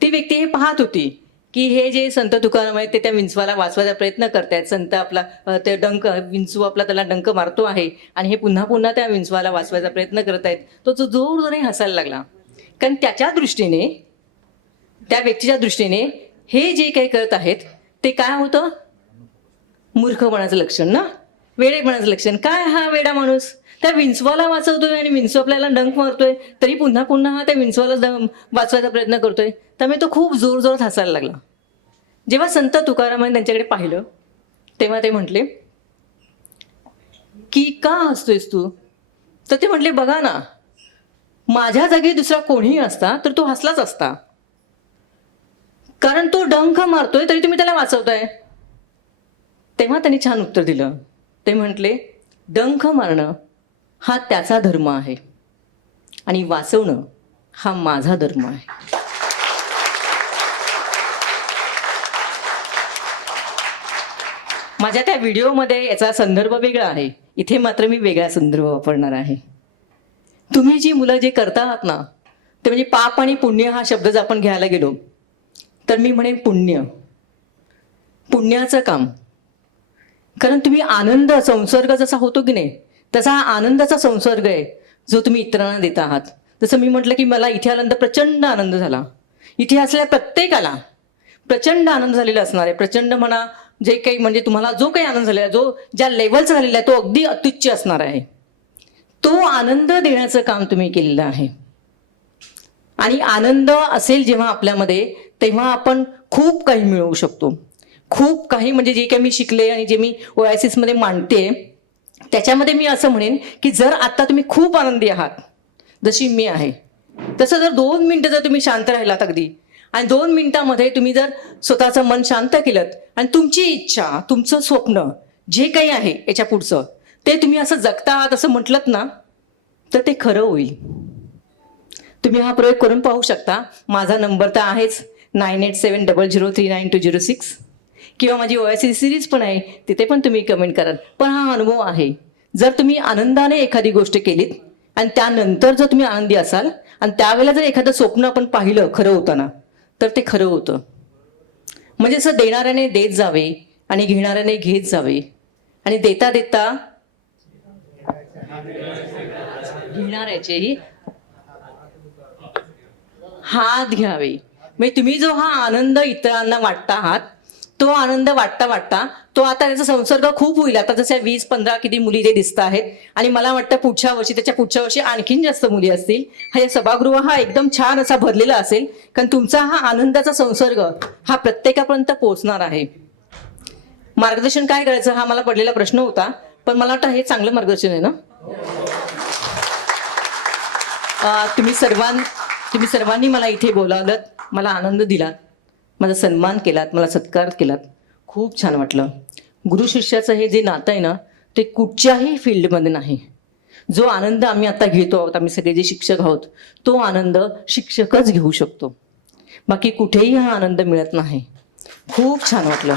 ती व्यक्ती हे पाहत होती की हे जे संत तुकाराम आहेत ते त्या विंचवाला वाचवायचा प्रयत्न करतायत. संत आपला ते डंक, विंचू आपला त्याला डंक मारतो आहे आणि हे पुन्हा पुन्हा त्या विंचवाला वाचवायचा प्रयत्न करत आहेत. तो जोरजोराने हसायला लागला, कारण त्याच्या दृष्टीने, त्या व्यक्तीच्या दृष्टीने हे जे काही करत आहेत ते काय होतं? मूर्खपणाचं लक्षण ना, वेडेपणाचं लक्षण. काय हा वेडा माणूस त्या विंचवाला वाचवतोय आणि विंचू आपल्याला डंक मारतोय, तरी पुन्हा पुन्हा हा त्या विंचवाला वाचवायचा प्रयत्न करतोय. त्यामुळे तो खूप जोरजोरात हसायला लागला. जेव्हा संत तुकारामांनी त्यांच्याकडे पाहिलं तेव्हा ते म्हटले की का हसतोयस तू? तर ते म्हटले, बघा ना, माझ्या जागी दुसरा कोणीही असता तर तो हसलाच असता, कारण तो डंक मारतोय तरी तुम्ही त्याला वाचवताय. तेव्हा त्यांनी छान उत्तर दिलं. ते म्हटले, डंक मारणं हा त्याचा धर्म आहे आणि वाचवणं हा माझा धर्म आहे. माझ्या त्या व्हिडिओमध्ये याचा संदर्भ वेगळा आहे, इथे मात्र मी वेगळा संदर्भ वापरणार आहे. तुम्ही जी मुलं जे करता आहात ना, ते म्हणजे पाप आणि पुण्य हा शब्द जर आपण घ्यायला गेलो तर मी म्हणेन पुण्य, पुण्याचं काम. कारण तुम्ही आनंद संसर्ग जसा होतो की नाही, तसा हा आनंदाचा संसर्ग आहे जो तुम्ही इतरांना देत आहात. जसं मी म्हटलं की मला इथे आल्यानंतर प्रचंड आनंद झाला. इथे असलेल्या प्रत्येकाला प्रचंड आनंद झालेला असणार आहे. प्रचंड म्हणा, जे काही म्हणजे तुम्हाला जो काही आनंद झालेला, जो ज्या लेवलचा झालेला आहे तो अगदी अत्युच्च असणार आहे. तो आनंद देण्याचं काम तुम्ही केलेलं आहे. आणि आनंद असेल जेव्हा आपल्यामध्ये, तेव्हा आपण खूप काही मिळवू शकतो. खूप काही म्हणजे जे काही मी शिकले आणि जे मी OICS मध्ये मांडते त्याच्यामध्ये मी असं म्हणेन की जर आता तुम्ही खूप आनंदी आहात जशी मी आहे, तसं जर 2 मिनिटं जर तुम्ही शांत राहिलात अगदी, आणि 2 मिनिटामध्ये तुम्ही जर स्वतःचं मन शांत केलं आणि तुमची इच्छा, तुमचं स्वप्न जे काही आहे याच्या पुढचं ते तुम्ही असं जगता आहात असं म्हटलं ना, तर ते खरं होईल. तुम्ही हा प्रयोग करून पाहू शकता. माझा नंबर तर आहेच 9870039206, किंवा माझी OICS सिरीज पण आहे, तिथे पण तुम्ही कमेंट कराल. पण हा अनुभव आहे, जर तुम्ही आनंदाने एखादी गोष्ट केलीत आणि त्यानंतर जर तुम्ही आनंदी असाल आणि त्यावेळेला जर एखादं स्वप्न आपण पाहिलं खरं होताना, तर ते खरं होतं. म्हणजे असं देणाऱ्याने देत जावे आणि घेणाऱ्याने घेत जावे, आणि देता देता घेणाऱ्याचेही हात घ्यावे. म्हणजे तुम्ही जो हा आनंद इतरांना वाटता आहात, तो आनंद वाटता वाटता तो आता त्याचा संसर्ग खूप होईल. आता जसं 20-15 किती मुली इथे दिसत आहेत, आणि मला वाटतं पुढच्या वर्षी, त्याच्या पुढच्या वर्षी आणखीन जास्त मुली असतील. हा सभागृह हा एकदम छान असा भरलेला असेल, कारण तुमचा हा आनंदाचा संसर्ग हा प्रत्येकापर्यंत पोहोचणार आहे. मार्गदर्शन काय करायचं हा मला पडलेला प्रश्न होता, पण मला वाटतं हे चांगलं मार्गदर्शन आहे ना. तुम्ही सर्वांनी मला इथे बोलावलं, मला आनंद दिलात, माझा सन्मान केलात, मला सत्कार केलात, खूप छान वाटलं. गुरु शिष्याचं हे जे नातं आहे ना, ते कुठच्याही फील्डमध्ये नाही. जो आनंद आम्ही आता घेतो आहोत, आम्ही सगळे जे शिक्षक आहोत, तो आनंद शिक्षकच घेऊ शकतो, बाकी कुठेही हा आनंद मिळत नाही. खूप छान वाटलं.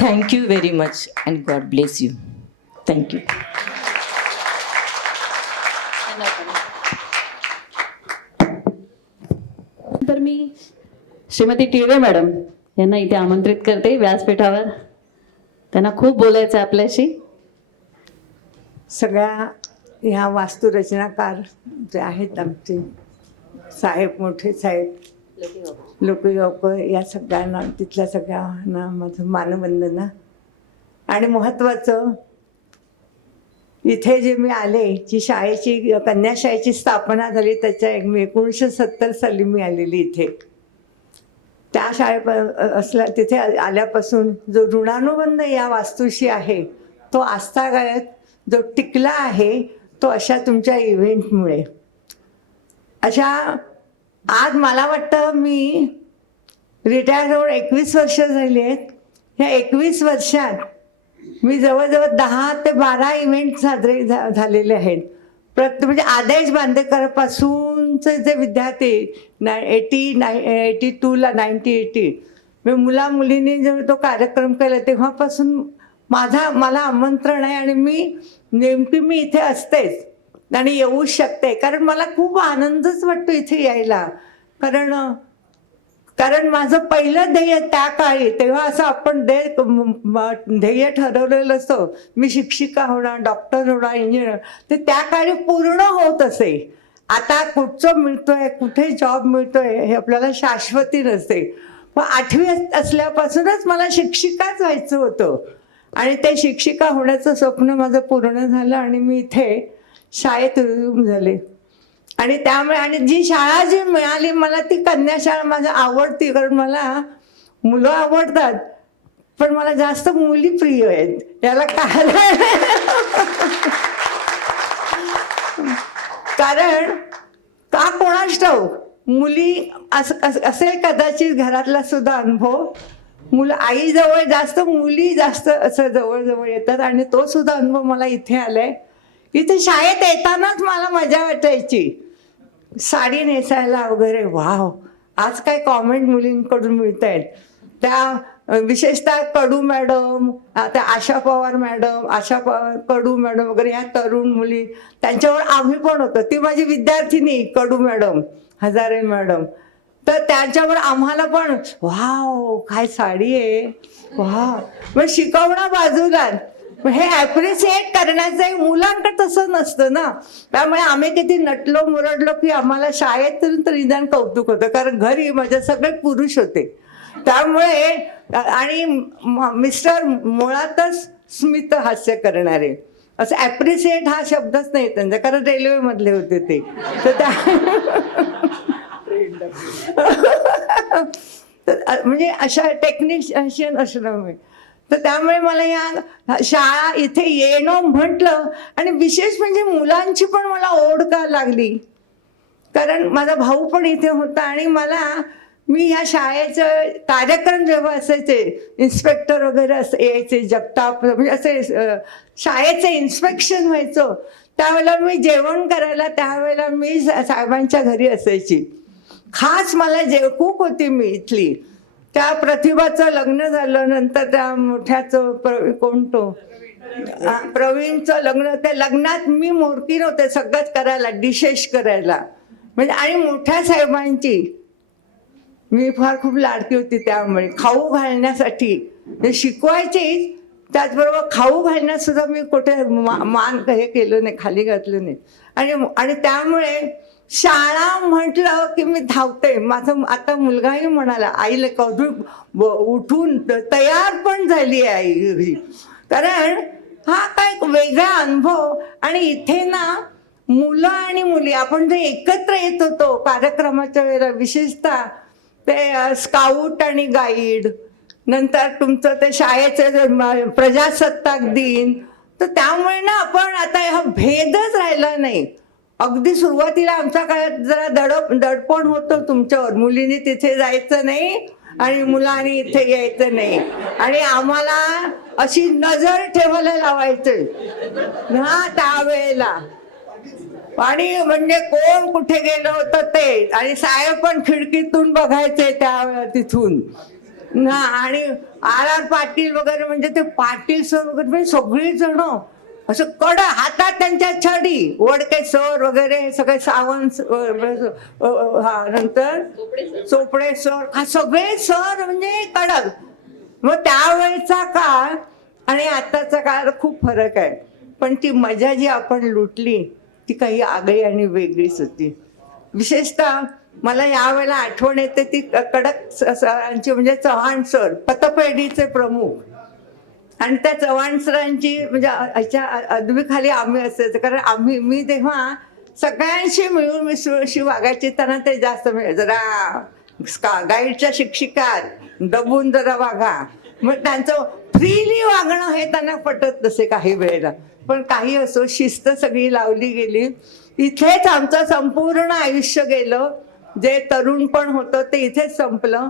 Thank you very much and God bless you. Thank you. तर मी श्रीमती टिळवे मॅडम यांना इथे आमंत्रित करते व्यासपीठावर. त्यांना खूप बोलायचं आहे आपल्याशी. सगळ्या ह्या वास्तुरचनाकार जे आहेत आमचे साहेब, मोठे साहेब, लोकगावकर, या सगळ्यांना, तिथल्या सगळ्यांना माझं मानवंदना. आणि महत्त्वाचं, इथे जे मी आले, जी शाळेची कन्याशाळेची स्थापना झाली त्याच्या 1970 साली मी आलेली इथे. त्या शाळे तिथे आल्यापासून जो ऋणानुबंध या वास्तूशी आहे तो आजतागायत जो टिकला आहे, तो अशा तुमच्या इव्हेंटमुळे. अशा आज मला वाटतं मी रिटायर होऊन 21 वर्ष झाली आहेत. ह्या 21 वर्षात मी जवळजवळ 10 ते 12 इव्हेंट साजरे झालेले आहेत. म्हणजे आदेश बांदेकरपासूनचे जे विद्यार्थी 82ला 1980 म्हणजे मुला मुलींनी जेव्हा तो कार्यक्रम केला तेव्हापासून मला आमंत्रण आहे आणि मी इथे असतेच आणि येऊ शकते, कारण मला खूप आनंदच वाटतो इथे यायला. कारण माझं पहिलं ध्येय त्या काळी तेव्हा असं आपण ध्येय ठरवलेलं असतं, मी शिक्षिका होणार, डॉक्टर होणार, इंजिनियर, ते त्या काळी पूर्ण होत असे. आता कुठचं मिळतोय, कुठे जॉब मिळतोय हे आपल्याला शाश्वती नसते. पण 8वी असल्यापासूनच मला शिक्षिकाच व्हायचं होतं आणि ते शिक्षिका होण्याचं स्वप्न माझं पूर्ण झालं आणि मी इथे शाळेत रुजू झाले. आणि त्यामुळे आणि जी शाळा जी मिळाली मला ती कन्या शाळा माझी आवडती, कारण मला मुलं आवडतात पण मला जास्त मुली प्रिय आहेत. याला कारण का कोणास ठाऊक, मुली असेल कदाचित घरातला सुद्धा अनुभव, मुलं आईजवळ जास्त, मुली जास्त असं जवळ येतात आणि तो सुद्धा अनुभव मला इथे आलाय. इथे शाळेत येतानाच मला मजा वाटायची साडी नेसायला वगैरे. वाव, आज काय कॉमेंट मुलींकडून मिळत आहेत. त्या विशेषतः कडू मॅडम, त्या आशा पवार मॅडम, कडू मॅडम वगैरे ह्या तरुण मुली, त्यांच्यावर आम्ही पण होतो. ती माझी विद्यार्थिनी कडू मॅडम, हजारे मॅडम, तर त्यांच्यावर आम्हाला पण वाव काय साडी आहे, वाव. मग शिकवणं बाजूला, हे ॲप्रिशिएट करण्याचं मुलांकडे तसं नसतं ना. त्यामुळे आम्ही किती नटलो मुरडलो की आम्हाला शाळेतून तर निदान कौतुक होतं, कारण घरी माझे सगळे पुरुष होते. त्यामुळे आणि मिस्टर मुळातच स्मित हास्य करणारे, असं ॲप्रिशिएट हा शब्दच नाही त्यांचा, कारण रेल्वेमधले होते ते. तर म्हणजे अशा टेक्निशियन असणं मी, तर त्यामुळे मला या शाळा इथे येणं म्हटलं. आणि विशेष म्हणजे मुलांची पण मला ओढ का लागली, कारण माझा भाऊ पण इथे होता आणि मी ह्या शाळेचं कार्यक्रम जेव्हा असायचे, इन्स्पेक्टर वगैरे यायचे, जगताप म्हणजे असे शाळेचं इन्स्पेक्शन व्हायचं, त्यावेळेला मी जेवण करायला त्यावेळेला मी साहेबांच्या घरी असायची. खास मला कूक होती मी इथली. त्या प्रतिभाचं लग्न झालं, नंतर त्या मोठ्याचं प्रवीणचं लग्न, त्या लग्नात मी मोरकी नव्हते सगळंच करायला, डिशेस करायला म्हणजे. आणि मोठ्या साहेबांची मी फार खूप लाडकी होती, त्यामुळे खाऊ घालण्यासाठी शिकवायची, त्याचबरोबर खाऊ घालण्यात सुद्धा मी कुठे मान हे केलं नाही, खाली घातलं नाही. आणि त्यामुळे शाळा म्हटलं की मी धावते. माझा आता मुलगाही म्हणाला, आईला कधी उठून तयार पण झाली आहे आई, कारण हा काय वेगळा अनुभव. आणि इथे ना मुलं आणि मुली आपण जे एकत्र येत होतो कार्यक्रमाच्या वेळेला, विशेषतः ते स्काउट आणि गाईड, नंतर तुमचं ते शाळेचं प्रजासत्ताक दिन, तर त्यामुळे ना आपण आता हा भेदच राहिला नाही. अगदी सुरुवातीला आमच्या काळात जरा दडपण होतं तुमच्यावर, मुलींनी तिथे जायचं नाही आणि मुलांनी इथे यायचं नाही, आणि आम्हाला अशी नजर ठेवायला लावायचं हा त्यावेळेला. आणि म्हणजे कोण कुठे गेलं होतं ते, आणि साहेब पण खिडकीतून बघायचे त्यावेळेला तिथून ना. आणि R.R. पाटील वगैरे म्हणजे ते पाटील सर वगैरे म्हणजे सगळी जण असं कड हातात त्यांच्या छडी, वडके सर वगैरे सगळे, सावंत हा, नंतर चोपडे सर, हा सगळे सर म्हणजे कडक. मग त्यावेळेचा काळ आणि आताचा काळ खूप फरक आहे, पण ती मजा जी आपण लुटली ती काही आगळी आणि वेगळीच होती. विशेषतः मला यावेळेला आठवण येते ती कडक सरांची, म्हणजे चव्हाण सर, पतपेढीचे प्रमुख. आणि त्या चव्हाण सरांची म्हणजे ह्याच्या अदबीखाली आम्ही असायचं, कारण मी तेव्हा सगळ्यांशी मिळून मिसळशी वागायची, त्यांना ते जास्त जरा गाईडच्या शिक्षिका दबून जरा वागा, मग त्यांचं फ्रीली वागणं हे त्यांना पटत नसे काही वेळेला. पण काही असो, शिस्त सगळी लावली गेली. इथेच आमचं संपूर्ण आयुष्य गेलं, जे तरुण पण होतं ते इथेच संपलं.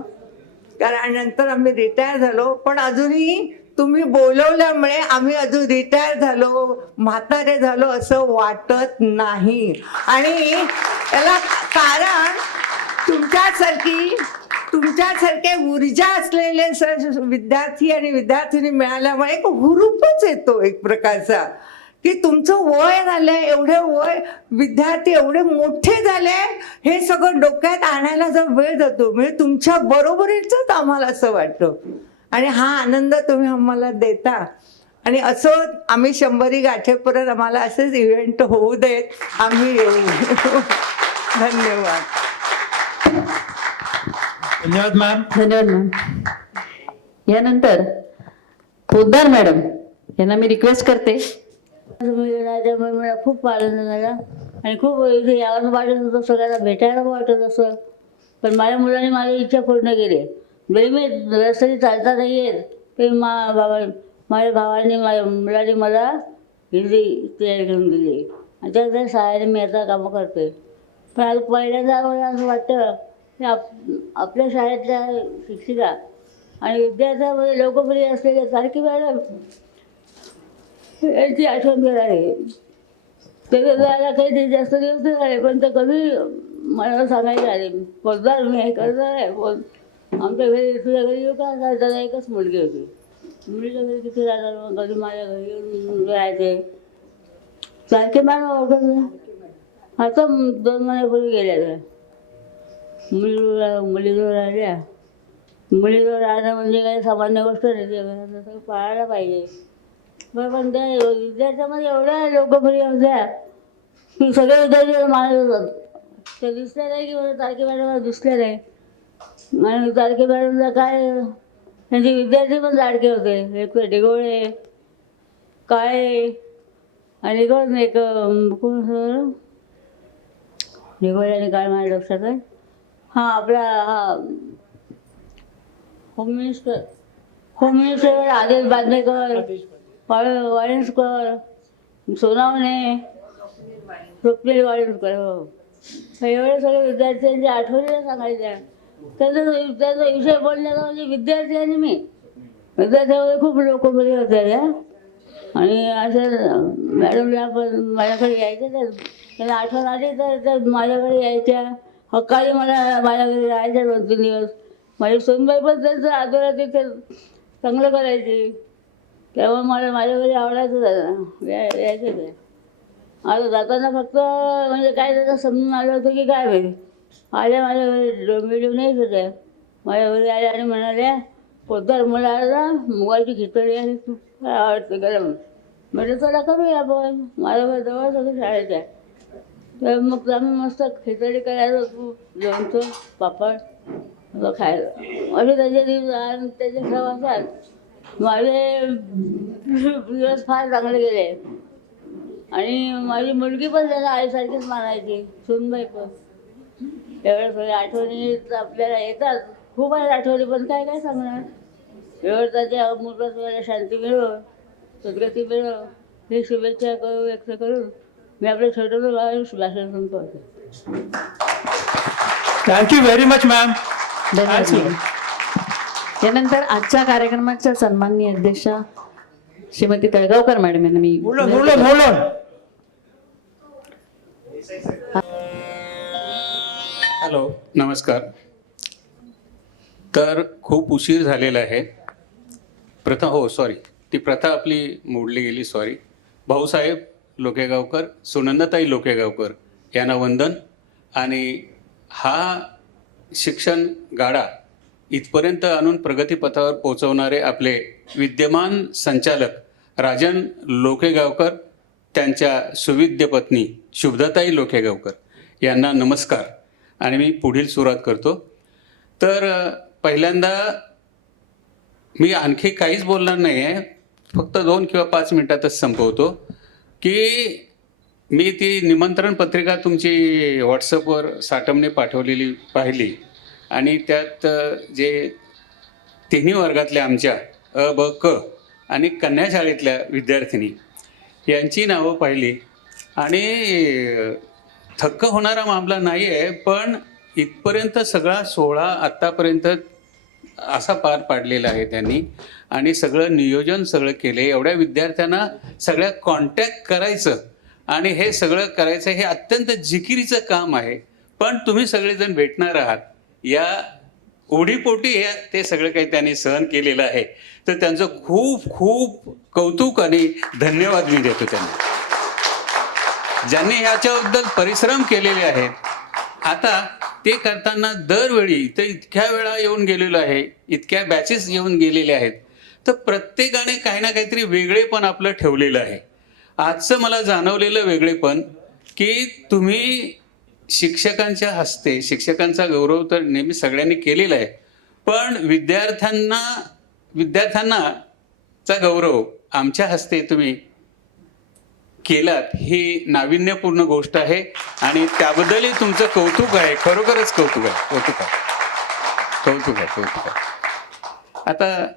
कारण नंतर आम्ही रिटायर झालो, पण अजूनही तुम्ही बोलवल्यामुळे आम्ही अजून रिटायर झालो, म्हातारे झालो असं वाटत नाही. आणि याला कारण तुमच्यासारखे ऊर्जा असलेले विद्यार्थी आणि विद्यार्थिनी मिळाल्यामुळे एक हुरूपच येतो एक प्रकारचा, की तुमचं वय झालंय, एवढे वय विद्यार्थी एवढे मोठे झाले, हे सगळं डोक्यात आणायला जर वेळ जातो, म्हणजे तुमच्या बरोबरीचंच आम्हाला असं वाटतं. आणि हा आनंद तुम्ही आम्हाला देता. आणि असं आम्ही 100 गाठेपर्यंत आम्हाला असेच इव्हेंट होऊ देत, आम्ही येऊ. धन्यवाद. धन्यवाद मॅम. धन्यवाद मॅम. यानंतर पोद्दार मॅडम यांना मी रिक्वेस्ट करते. त्यामुळे मला खूप आनंद झाला आणि खूप इथे यावं वाटत होतं, सगळ्यांना भेटायला वाटत असं. पण माझ्या मुलाने माझी इच्छा पूर्ण केली. जरी मी रस्त्याने चालता नाही येत ते माझ्या भावाने माझ्या मुलाने मला हिंदी तयारी करून दिली आणि त्या सहाय्याने मी आता कामं करते. पण आज पहिल्यांदा मला असं वाटतं की आपल्या शाळेतल्या शिक्षिका आणि विद्यार्थ्यांमध्ये लोकप्रिय असलेल्या सारखी मॅडम यांची आठवण घेणार आहे. ते जायला काही जास्त दिवस नाही झाले, पण ते कधी मला सांगायचे आले, पोद्दार मी हे करणार आहे. आमच्या घरी तुझ्या घरी येऊ का? त्याला एकच मुलगी होती. मुलीच्या घरी किती राहणार, मग कधी माझ्या घरी येऊन राहायचे. सारखे मॅडम ओळखत नाही. आता 2 महिन्यापूर्वी गेल्या मुलीजवळ राहिल्या. मुलीजवळ राहणं म्हणजे काही सामान्य गोष्ट नाही, पाळायला पाहिजे. बरं, पण त्या विद्यार्थ्यामध्ये एवढ्या लोकप्रिय होत्या की सगळे विद्यार्थी मानत होतात. ते दिसल्या नाही की मला तारके मॅडम दिसल्या नाही. आणि तारके मॅडमला काय त्यांचे विद्यार्थी पण लाडके होते. एक डिगोळे, काळे आणि कोण एक कोण डिगोळे आणि काळे माझ्या लक्षात आहे. हां, आपला होम मिनिस्टर आदेश बांदेकर, वाळिंजकर, सोनावणे, स्वप्नील वाळिंजकर. एवढे सगळे विद्यार्थ्यांच्या आठवणीला सांगायच्या. त्याचा विषय बोलण्याचा म्हणजे विद्यार्थी आणि मी विद्यार्थ्यामध्ये खूप लोकप्रिय होत्या त्या. आणि असं मॅडमला पण माझ्याकडे यायच्या, त्यांना आठवण आली तर माझ्याकडे यायच्या. हक्काने मला माझ्या घरी राहायच्या 2-3 दिवस. माझी सोनबाई पण त्यांचं आदरात ते चांगलं करायची. तेव्हा मला माझ्या घरी आवडायचं यायचं ते. आता जाताना फक्त म्हणजे काय त्याचं समजून आलं होतं की काय माहिती. आल्या माझ्या घरी डोंबिवली नाहीच होत्या. माझ्या घरी आल्या आणि म्हणाल्या, पोद्दार मला आता मुगाची खिचडी आणि तूप काय आवडते गरम. म्हणजे चला करूया आपण. माझ्या जवळ सगळं शाळेच्या. तर मग आम्ही मस्त खिचडी करायचो, तूप, लोणचं, पापड असं खायला. असे त्याचे दिवस आणि त्याच्या प्रवासात माझे दिवस फार चांगले गेले. आणि माझी मुलगी पण त्याला आईसारखीच मानायची, सुनबाई पण. एवढ्या सगळ्या आठवणी आपल्याला येतात. खूप आहेत आठवणी, पण काय काय सांगणार. एवढं त्याच्या अमृताला शांती मिळो, सद्गती मिळो ही शुभेच्छा व्यक्त करून मी आपल्या छोटं भाषण संपवते. Thank you very much ma'am. यानंतर आजच्या कार्यक्रमाच्या सन्माननीय अध्यक्षा श्रीमती तळगावकर मॅडम यांना मी हॅलो, नमस्कार. तर खूप उशीर झालेला आहे. ती प्रथा आपली मोडली गेली. भाऊसाहेब लोकेगावकर, सुनंदाताई लोकेगावकर यांना वंदन. आणि हा शिक्षण गाडा इथपर्यंत आणून प्रगतीपथावर पोहोचवणारे आपले विद्यमान संचालक राजन लोकेगावकर, त्यांच्या सुविद्य पत्नी शुभदाताई लोकेगावकर यांना नमस्कार. आणि मी पुढील सुरुवात करतो. तर पहिल्यांदा मी आणखी काहीच बोलणार नाही आहे, फक्त 2 किंवा 5 मिनिटातच संपवतो. की मी ती निमंत्रण पत्रिका तुमची व्हॉट्सअपवर साटमने पाठवलेली पाहिली आणि त्यात जे तिन्ही वर्गातल्या आमच्या अ, ब, क आणि कन्या शाळेतल्या विद्यार्थिनी यांची नावं पाहिली आणि थक्क होणारा मामला नाही आहे. पण इथपर्यंत सगळा सोहळा आत्तापर्यंत असा पार पाडलेला आहे त्यांनी आणि सगळं नियोजन सगळं केलं. एवढ्या विद्यार्थ्यांना सगळ्या कॉन्टॅक्ट करायचं आणि हे सगळं करायचं हे अत्यंत जिकिरीचं काम आहे. पण तुम्ही सगळेजण भेटणार आहात या ओढीपोटी हे ते सगळं काही त्यांनी सहन केलेलं आहे. तर त्यांचं खूप खूप कौतुक आणि धन्यवाद मी देतो त्यांना, ज्यांनी ह्याच्याबद्दल परिश्रम केलेले आहेत. आता ते करताना दरवेळी इथं इतक्या वेळा येऊन गेलेलो आहे, इतक्या बॅचेस येऊन गेलेले आहेत, तर प्रत्येकाने काही ना काहीतरी वेगळेपण आपलं ठेवलेलं आहे. आजचं मला जाणवलेलं वेगळेपण की तुम्ही शिक्षकांच्या हस्ते, शिक्षकांचा गौरव तर नेहमी सगळ्यांनी केलेला आहे, पण विद्यार्थ्यांनाचा गौरव आमच्या हस्ते तुम्ही केलात ही नाविन्यपूर्ण गोष्ट आहे आणि त्याबद्दलही तुमचं कौतुक आहे. खरोखरच कौतुक आहे. आता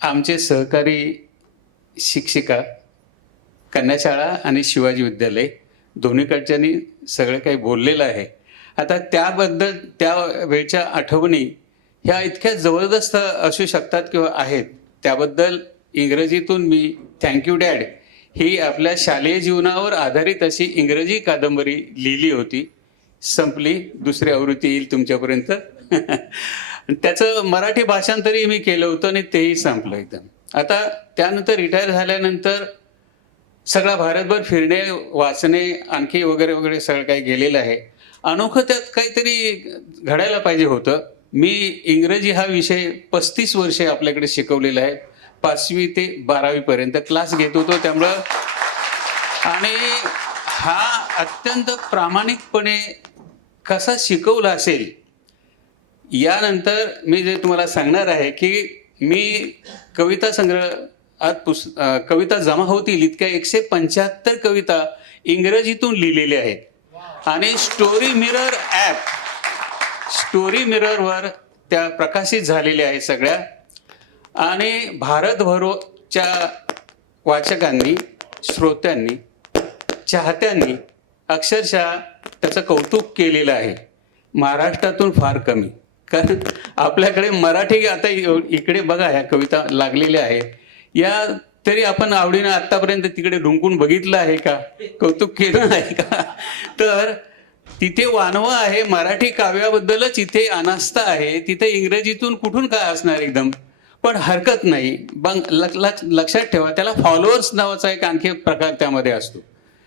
आमचे सहकारी शिक्षिका, कन्याशाळा आणि शिवाजी विद्यालय दोन्हीकडच्यांनी सगळं काही बोललेलं आहे. आता त्याबद्दल त्या वेळच्या आठवणी ह्या इतक्या जबरदस्त असू शकतात किंवा आहेत. त्याबद्दल इंग्रजीतून मी थँक्यू डॅड ही आपल्या शालेय जीवनावर आधारित अशी इंग्रजी कादंबरी लिहिली होती. संपली, दुसरी आवृत्ती येईल तुमच्यापर्यंत. त्याचं मराठी भाषांतरही मी केलं होतं आणि तेही संपलं एकदम. आता त्यानंतर रिटायर झाल्यानंतर सगळा भारतभर फिरणे, वाचणे, आणखी वगैरे वगैरे सगळं काही गेलेलं आहे. अनोखं त्यात काहीतरी घडायला पाहिजे होतं. मी इंग्रजी हा विषय 35 वर्षे आपल्याकडे शिकवलेला आहे. 5वी ते 12वी पर्यंत क्लास घेत होतो. त्यामुळं आणि हा अत्यंत प्रामाणिकपणे कसा शिकवला असेल यानंतर मी जे तुम्हाला सांगणार आहे की मी कविता संग्रह कविता जमा होतील इतक्या 175 कविता इंग्रजीतून लिहिलेल्या आहेत आणि स्टोरी मिररवर त्या प्रकाशित झालेल्या आहेत सगळ्या. आणि भारतभरच्या वाचकांनी, श्रोत्यांनी, चाहत्यांनी अक्षरशः त्याचं कौतुक केलेलं आहे. महाराष्ट्रातून फार कमी, कारण आपल्याकडे मराठी आता इकडे बघा ह्या कविता लागलेल्या आहेत, या तरी आपण आवडीनं आत्तापर्यंत तिकडे ढुंकून बघितलं आहे का, कौतुक केलं आहे का? तर तिथे वानवा आहे, मराठी काव्याबद्दलच इथे अनास्था आहे, तिथे इंग्रजीतून कुठून काय असणार एकदम. पण हरकत नाही. लक्षात ठेवा, त्याला फॉलोअर्स नावाचा एक आणखी प्रकार त्यामध्ये असतो,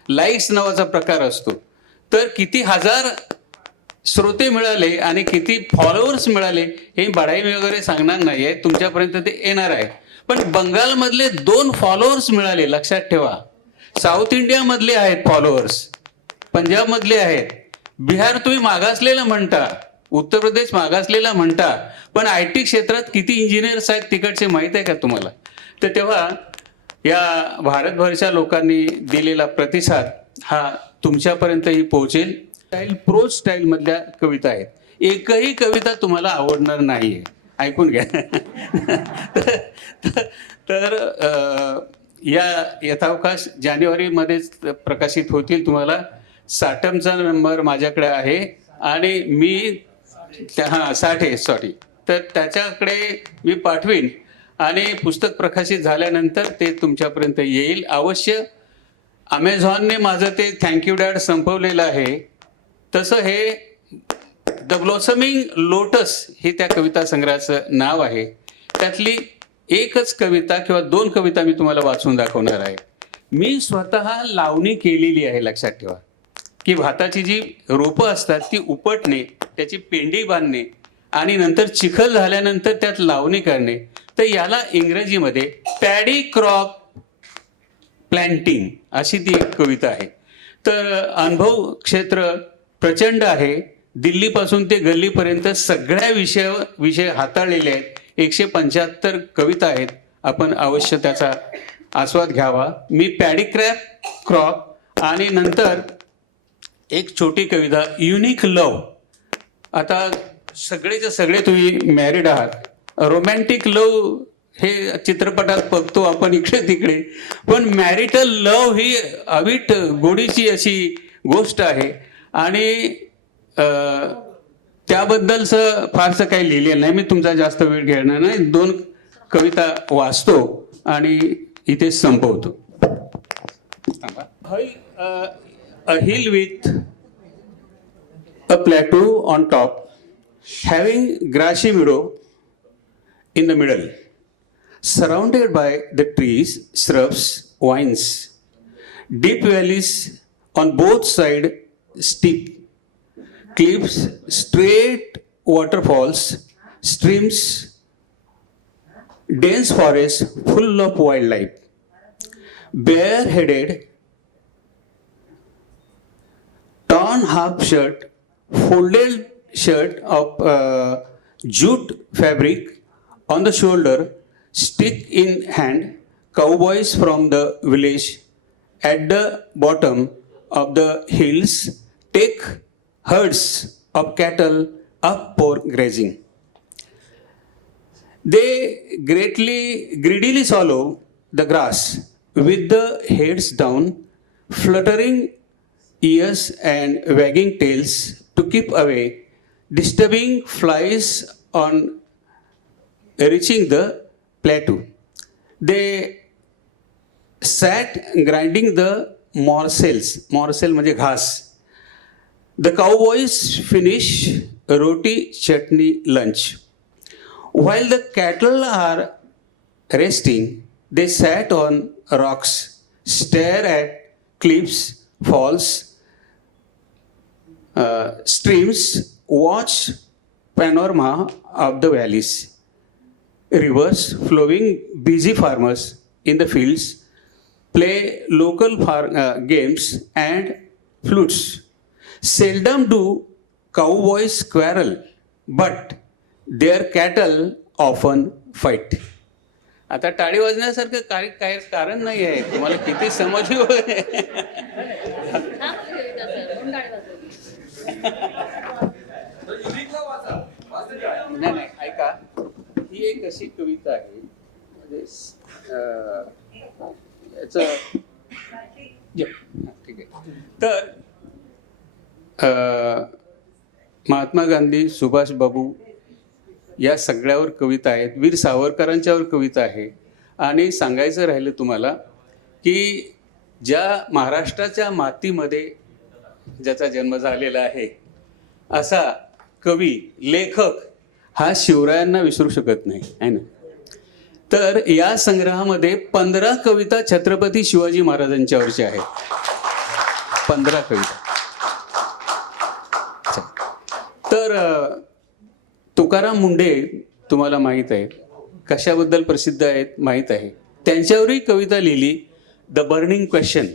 लाईक्स नावाचा प्रकार असतो. तर किती हजार श्रोते मिळाले आणि किती फॉलोअर्स मिळाले हे बढाई वगैरे सांगणार नाही आहे, तुमच्यापर्यंत ते येणार आहे. पण बंगालमधले 2 फॉलोअर्स मिळाले, लक्षात ठेवा. साऊथ इंडियामधले आहेत फॉलोअर्स, पंजाबमधले आहेत, बिहार तुम्ही मागासलेलं म्हणता, उत्तर प्रदेश मागासलेला म्हणता, पण IT क्षेत्रात किती इंजिनियर्स आहेत तिकडचे माहीत आहे का तुम्हाला? तर तेव्हा या भारतभरच्या लोकांनी दिलेला प्रतिसाद हा तुमच्यापर्यंतही पोहोचेल. प्रोज स्टाईलमधल्या कविता आहेत, एकही कविता तुम्हाला आवडणार नाही आहे, ऐकून घ्या. तर या यथावकाश जानेवारीमध्येच प्रकाशित होतील. तुम्हाला 60चा नंबर माझ्याकडे आहे आणि मी 60 तर त्याच्याकडे मी पाठवीन आणि पुस्तक प्रकाशित झाल्यानंतर ते तुमच्यापर्यंत येईल अवश्य. अमेझॉनने माझं ते थँक्यू डॅड संपवलेलं आहे, तसं हे द ब्लॉसमिंग लोटस हे त्या कविता संग्रहाचं नाव आहे. त्यातली एकच कविता किंवा 2 कविता मी तुम्हाला वाचून दाखवणार आहे. मी स्वतः लावणी केलेली आहे. लक्षात ठेवा की भाताची जी रोपं असतात ती उपटणे, त्याची पेंडी बांधणे आणि नंतर चिखल झाल्यानंतर त्यात लावणी करणे, तर याला इंग्रजीमध्ये पॅडी क्रॉप प्लॅन्टिंग अशी ती एक कविता आहे. तर अनुभव क्षेत्र प्रचंड आहे. दिल्लीपासून ते गल्लीपर्यंत सगळ्या विषय हाताळलेले आहेत. 175 कविता आहेत. आपण अवश्य त्याचा आस्वाद घ्यावा. मी पॅडी क्रॉप आणि नंतर एक छोटी कविता युनिक लव. आता सगळेचे सगळे तुम्ही मॅरिड आहात, रोमॅन्टिक लव हे चित्रपटात बघतो आपण इकडे तिकडे, पण मॅरिटल लव ही अवीट गोडीची अशी गोष्ट आहे. आणि त्याबद्दलचं फारसं काही लिहिलेलं नाही. मी तुमचा जास्त वेळ घेणार नाही. 2 कविता वाचतो आणि इथे संपवतो. A hill with a plateau on top, having grassy meadow in the middle, surrounded by the trees, shrubs, vines, deep valleys on both sides, steep cliffs, straight waterfalls, streams, dense forest full of wildlife, bare-headed, torn half shirt, folded shirt of jute fabric on the shoulder, stick in hand, cowboys from the village at the bottom of the hills take herds of cattle up for grazing. They greedily swallow the grass with the heads down, fluttering ears and wagging tails to keep away disturbing flies on reaching the plateau. They sat grinding the morsels. Morsel म्हणजे घास. The cowboys finish roti chutney lunch. While the cattle are resting, they sat on rocks, stare at cliffs, falls, streams, watch panorama of the valleys, rivers flowing, busy farmers in the fields, play local games and flutes. Seldom do cowboys quarrel, but their cattle often fight. आता टाळी वाजण्यासारखं काय कारण नाही आहे. तुम्हाला किती समजली होय. नाही ऐका, ही एक अशी कविता आहे म्हणजे याचं ठीक आहे. तर महात्मा गांधी, सुभाष बाबू या सगळ्यावर कविता आहेत. वीर सावरकरांच्यावर कविता आहे. आणि सांगायचं राहिलं तुम्हाला की ज्या महाराष्ट्राच्या मातीमध्ये ज्याचा जन्म झालेला आहे असा कवी, लेखक हा शिवरायांना विसरू शकत नाही, आहे ना. तर या संग्रहामध्ये 15 कविता छत्रपती शिवाजी महाराजांच्यावरच्या आहेत. 15 कविता. तर तुकाराम मुंडे तुम्हाला माहीत आहे, कशाबद्दल प्रसिद्ध आहेत माहीत आहे. त्यांच्यावरही कविता लिहिली, the burning question.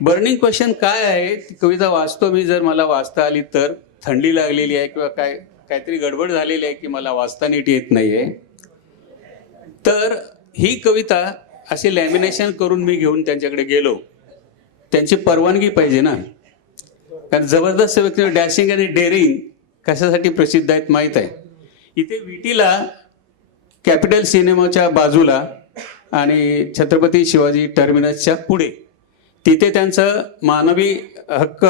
Burning question काय आहे ती कविता वाचतो मी. जर मला वाचता आली तर. थंडी लागलेली आहे किंवा काहीतरी गडबड झालेली आहे की मला वाचता नीट येत नाही आहे. तर ही कविता असे लॅमिनेशन करून मी घेऊन त्यांच्याकडे गेलो. त्यांची परवानगी पाहिजे ना, कारण जबरदस्त व्यक्ती डॅशिंग आणि डेअरिंग कशासाठी प्रसिद्ध आहेत माहीत आहे. इथे विटीला कॅपिटल सिनेमाच्या बाजूला आणि छत्रपती शिवाजी टर्मिनसच्या पुढे तिथे त्यांचं मानवी हक्क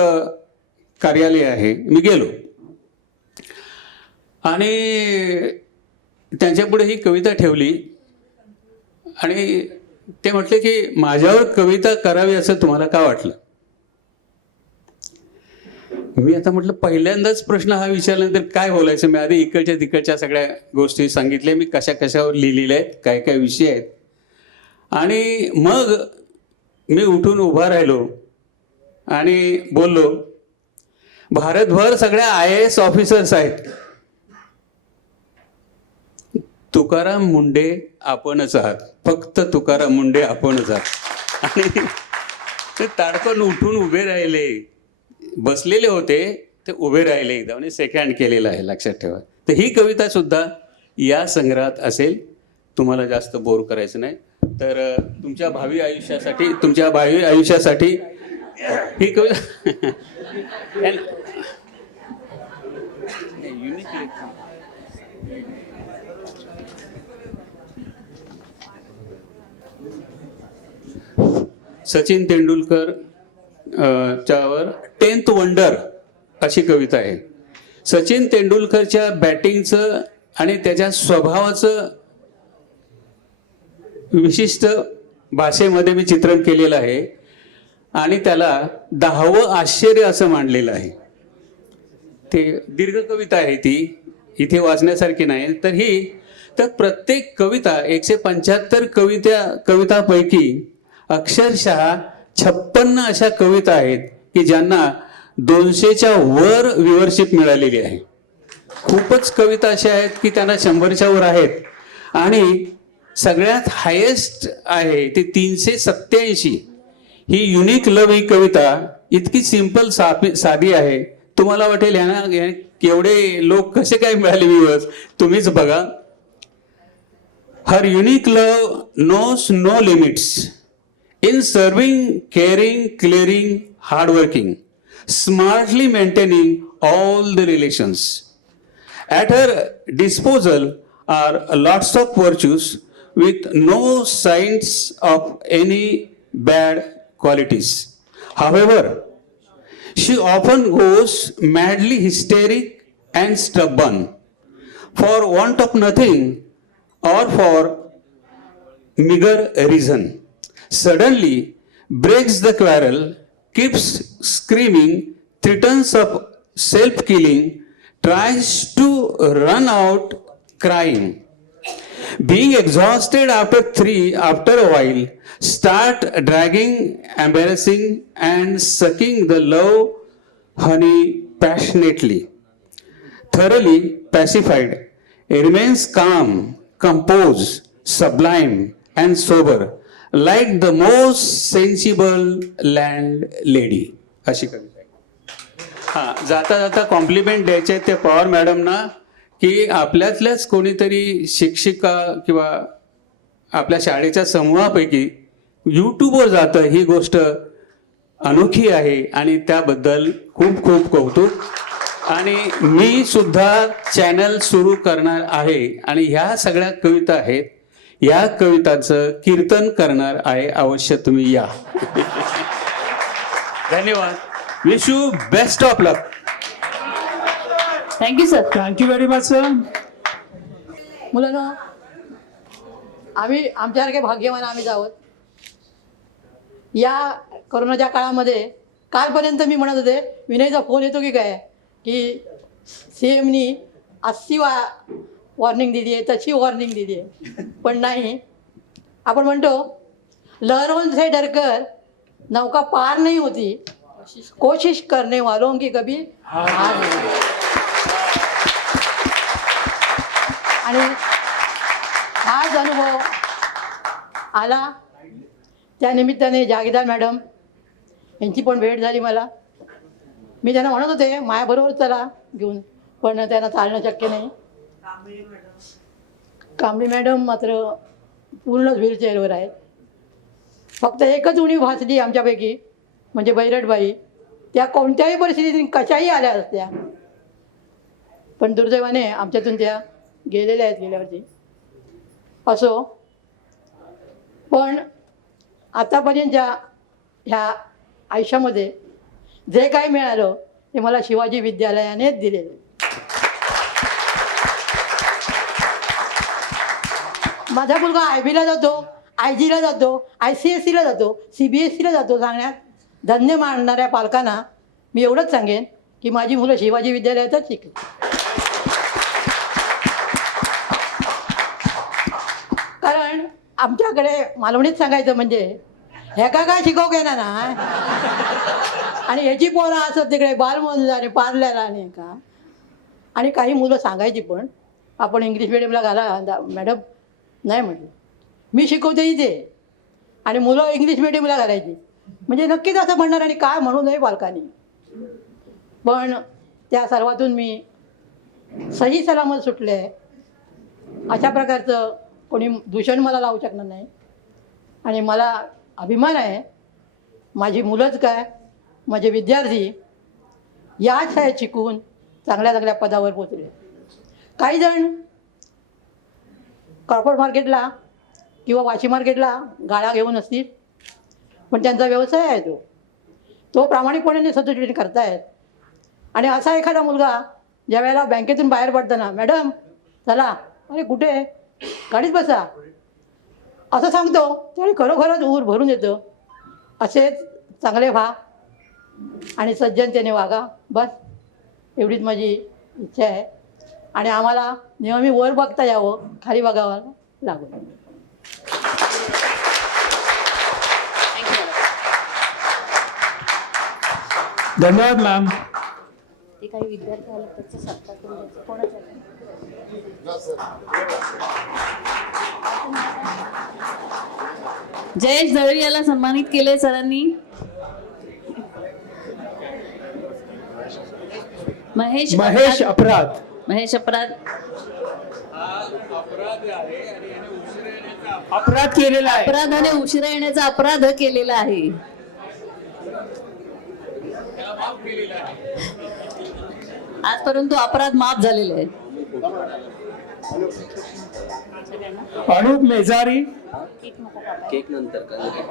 कार्यालय आहे. मी गेलो आणि त्यांच्यापुढे ही कविता ठेवली आणि ते म्हटले की माझ्यावर कविता करावी असं तुम्हाला का वाटलं. मी आता म्हटलं पहिल्यांदाच प्रश्न हा विचारल्यानंतर काय बोलायचं. मी आधी इकडच्या तिकडच्या सगळ्या गोष्टी सांगितल्या, मी कशावर लिहिलेल्या आहेत, काय काय विषय आहेत. आणि मग मी उठून उभा राहिलो आणि बोललो, भारतभर सगळ्या IAS ऑफिसर्स आहेत, तुकाराम मुंडे आपणच आहात, फक्त तुकाराम मुंडे आपणच आहात. आणि ते ताडकन उठून उभे राहिले. बसलेले होते ते उभे राहिले एकदम आणि सेकंड केलेला आहे, लक्षात ठेवा. तर ही कविता सुद्धा या संग्रहात असेल. तुम्हाला जास्त बोर करायचं नाही. तर तुमच्या भावी आयुष्यासाठी ही कविता सचिन तेंडुलकर च्यावर 10th वंडर अशी कविता आहे. सचिन तेंडुलकरच्या बॅटिंगचं आणि त्याच्या स्वभावाचं विशिष्ट भाषेमध्ये मी चित्रण केलेलं आहे आणि त्याला 10वं आश्चर्य असं मांडलेलं आहे. ते दीर्घ कविता आहे, ती इथे वाचण्यासारखी नाही. तर प्रत्येक कविता 175 कवितापैकी अक्षरशः 56 अशा कविता आहेत की ज्यांना 200च्या वर व्ह्युअरशिप मिळालेली आहे. खूपच कविता अशा आहेत की त्यांना 100च्या वर आहेत आणि सगळ्यात हायेस्ट आहे ते 387. ही युनिक लव ही कविता इतकी सिंपल साधी आहे. तुम्हाला वाटेल यांना केवढे लोक कसे काय मिळाले व्ह्युअर्स, तुम्हीच बघा. Her unique love knows no limits in serving, caring, clearing, hardworking, smartly maintaining all the relations. At her disposal are lots of virtues with no signs of any bad qualities. However, she often goes madly hysteric and stubborn for want of nothing or for meager reason. Suddenly breaks the quarrel, keeps screaming, threatens of self-killing, tries to run out crying. Being exhausted after a while, start dragging, embarrassing, and sucking the love honey passionately. Thoroughly pacified, remains calm, composed, sublime, and sober, like the most sensible landlady. अशी कविता आहे. हां, जाता जाता complement द्यायचे ते पवार मॅडमना की आपल्यातल्याच कोणीतरी शिक्षिका किंवा आपल्या शाळेच्या समूहापैकी यूट्यूबवर जातं, ही गोष्ट अनोखी आहे आणि त्याबद्दल खूप खूप कौतुक. आणि मी सुद्धा चॅनल सुरू करणार आहे आणि ह्या सगळ्या कविता आहेत, या कवितांचं कीर्तन करणार आहे. अवश्य तुम्ही या. धन्यवाद. Wish you best of luck. Thank you sir. Thank you very much sir. मुलांना आम्ही आमच्यासारखे भाग्यवान आम्ही आहोत. या कोरोनाच्या काळामध्ये कालपर्यंत मी म्हणत होते विनयचा फोन येतो की काय की CMनी अशी वॉर्निंग दिली आहे, तशी वॉर्निंग दिली आहे, पण नाही. आपण म्हणतो लहरों से डरकर नौका पार नहीं होती, कोशिश करने वालों की कभी हार नहीं. आणि हाच अनुभव आला. त्यानिमित्ताने जागीरदार मॅडम यांची पण भेट झाली मला. मी त्यांना म्हणत होते माझ्याबरोबर चला घेऊन, पण त्यांना चालणं शक्य नाही. कांबळे मॅडम मात्र पूर्णच व्हीलचेअरवर आहेत. फक्त एकच उणीव भासली आमच्यापैकी, म्हणजे बैरटबाई. त्या कोणत्याही परिस्थितीत कशाही आल्या असत्या, पण दुर्दैवाने आमच्यातून त्या गेलेल्या आहेत गेल्या वर्षी. असो, पण आतापर्यंतच्या ह्या आयुष्यामध्ये जे काही मिळालं ते मला शिवाजी विद्यालयानेच दिलेलं. माझा मुलगा IB ला जातो, IG ला जातो, ICSE ला जातो, CBSE ला जातो. सांगण्यात धन्य मानणाऱ्या पालकांना मी एवढंच सांगेन की माझी मुलं शिवाजी विद्यालयातच शिकली. कारण आमच्याकडे मालवणीत सांगायचं म्हणजे ह्या काय शिकव गेला ना, आणि ह्याची पोरं असत तिकडे बालमंदिराने पारल्याला नाही का. आणि काही मुलं सांगायची पण आपण इंग्लिश मिडियमला घाला मॅडम. नाही म्हटलं, मी शिकवते इथे आणि मुलं इंग्लिश मिडियमला घालायची, म्हणजे नक्कीच असं म्हणणार आणि काय म्हणू नये पालकांनी. पण त्या सर्वातून मी सही सलामत सुटले आहे. अशा प्रकारचं कोणी दूषण मला लावू शकणार नाही. आणि मला अभिमान आहे, माझी मुलंच काय माझे विद्यार्थी याच शाळेत शिकून चांगल्या चांगल्या पदावर पोचले. काही जण कॉर्पोरेट मार्केटला किंवा वाशी मार्केटला गाळा घेऊन असतील, पण त्यांचा व्यवसाय आहे तो प्रामाणिकपणे सतत करतायत. आणि असा एखादा मुलगा ज्या वेळेला बँकेतून बाहेर पडताना मॅडम चला अरे कुठे गाडीत बसा असं सांगतो त्यावेळी खरोखरच ऊर भरून येतं. असेच चांगले व्हा आणि सज्जनतेने वागा, बस एवढीच माझी इच्छा आहे. आणि आम्हाला नेहमी वर बघता यावं, खाली बघावं लागू. धन्यवाद मॅम. ते काही विद्यार्थी आले त्याचा सत्कार करून द्यायचा. कोणाचा जयेश दळवी याला सन्मानित केले सरांनी. महेश अपराध. महेश अपराध अपराध केलेला आहे. अपराधाने उशिरा येण्याचा अपराध केलेला आहे. आजपर्यंत अपराध माफ झालेले आहे. अनुप मेजारी. केक नंतर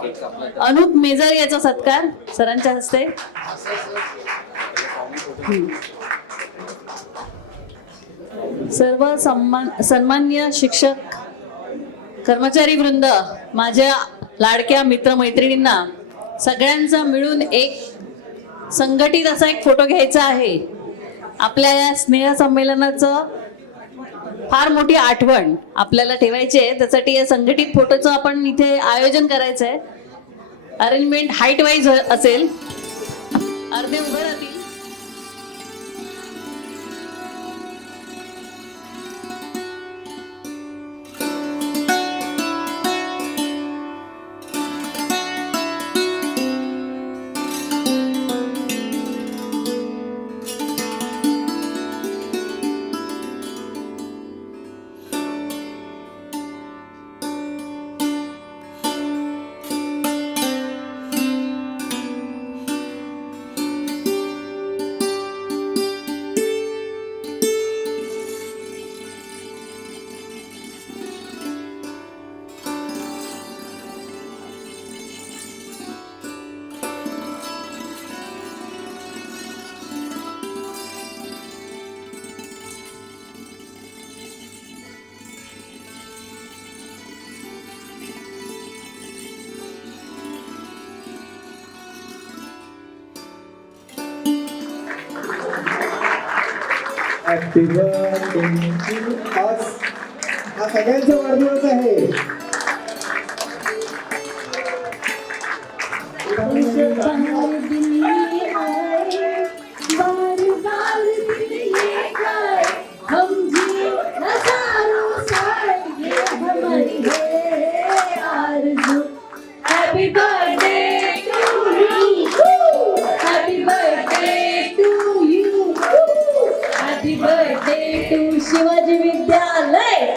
केक कापला. अनुप मेजर याचा सत्कार सरांच्या हस्ते. सर्व सन्मान्य शिक्षक कर्मचारी वृंद, माझ्या लाडक्या मित्रमैत्रिणींना सगळ्यांचा मिळून एक संघटित असा एक फोटो घ्यायचा आहे. आपल्या या स्नेह संमेलनाचं फार मोठी आठवण आपल्याला ठेवायची आहे. त्यासाठी या संघटित फोटोचं आपण इथे आयोजन करायचं आहे. अरेंजमेंट हाईट वाईज असेल. अर्धे उभे राहतील. Happy birthday. आज हा सगळ्यांचा वाढदिवस आहे. Happy birthday to you. Happy birthday to you. Happy birthday to Shivaji Vidyalaya.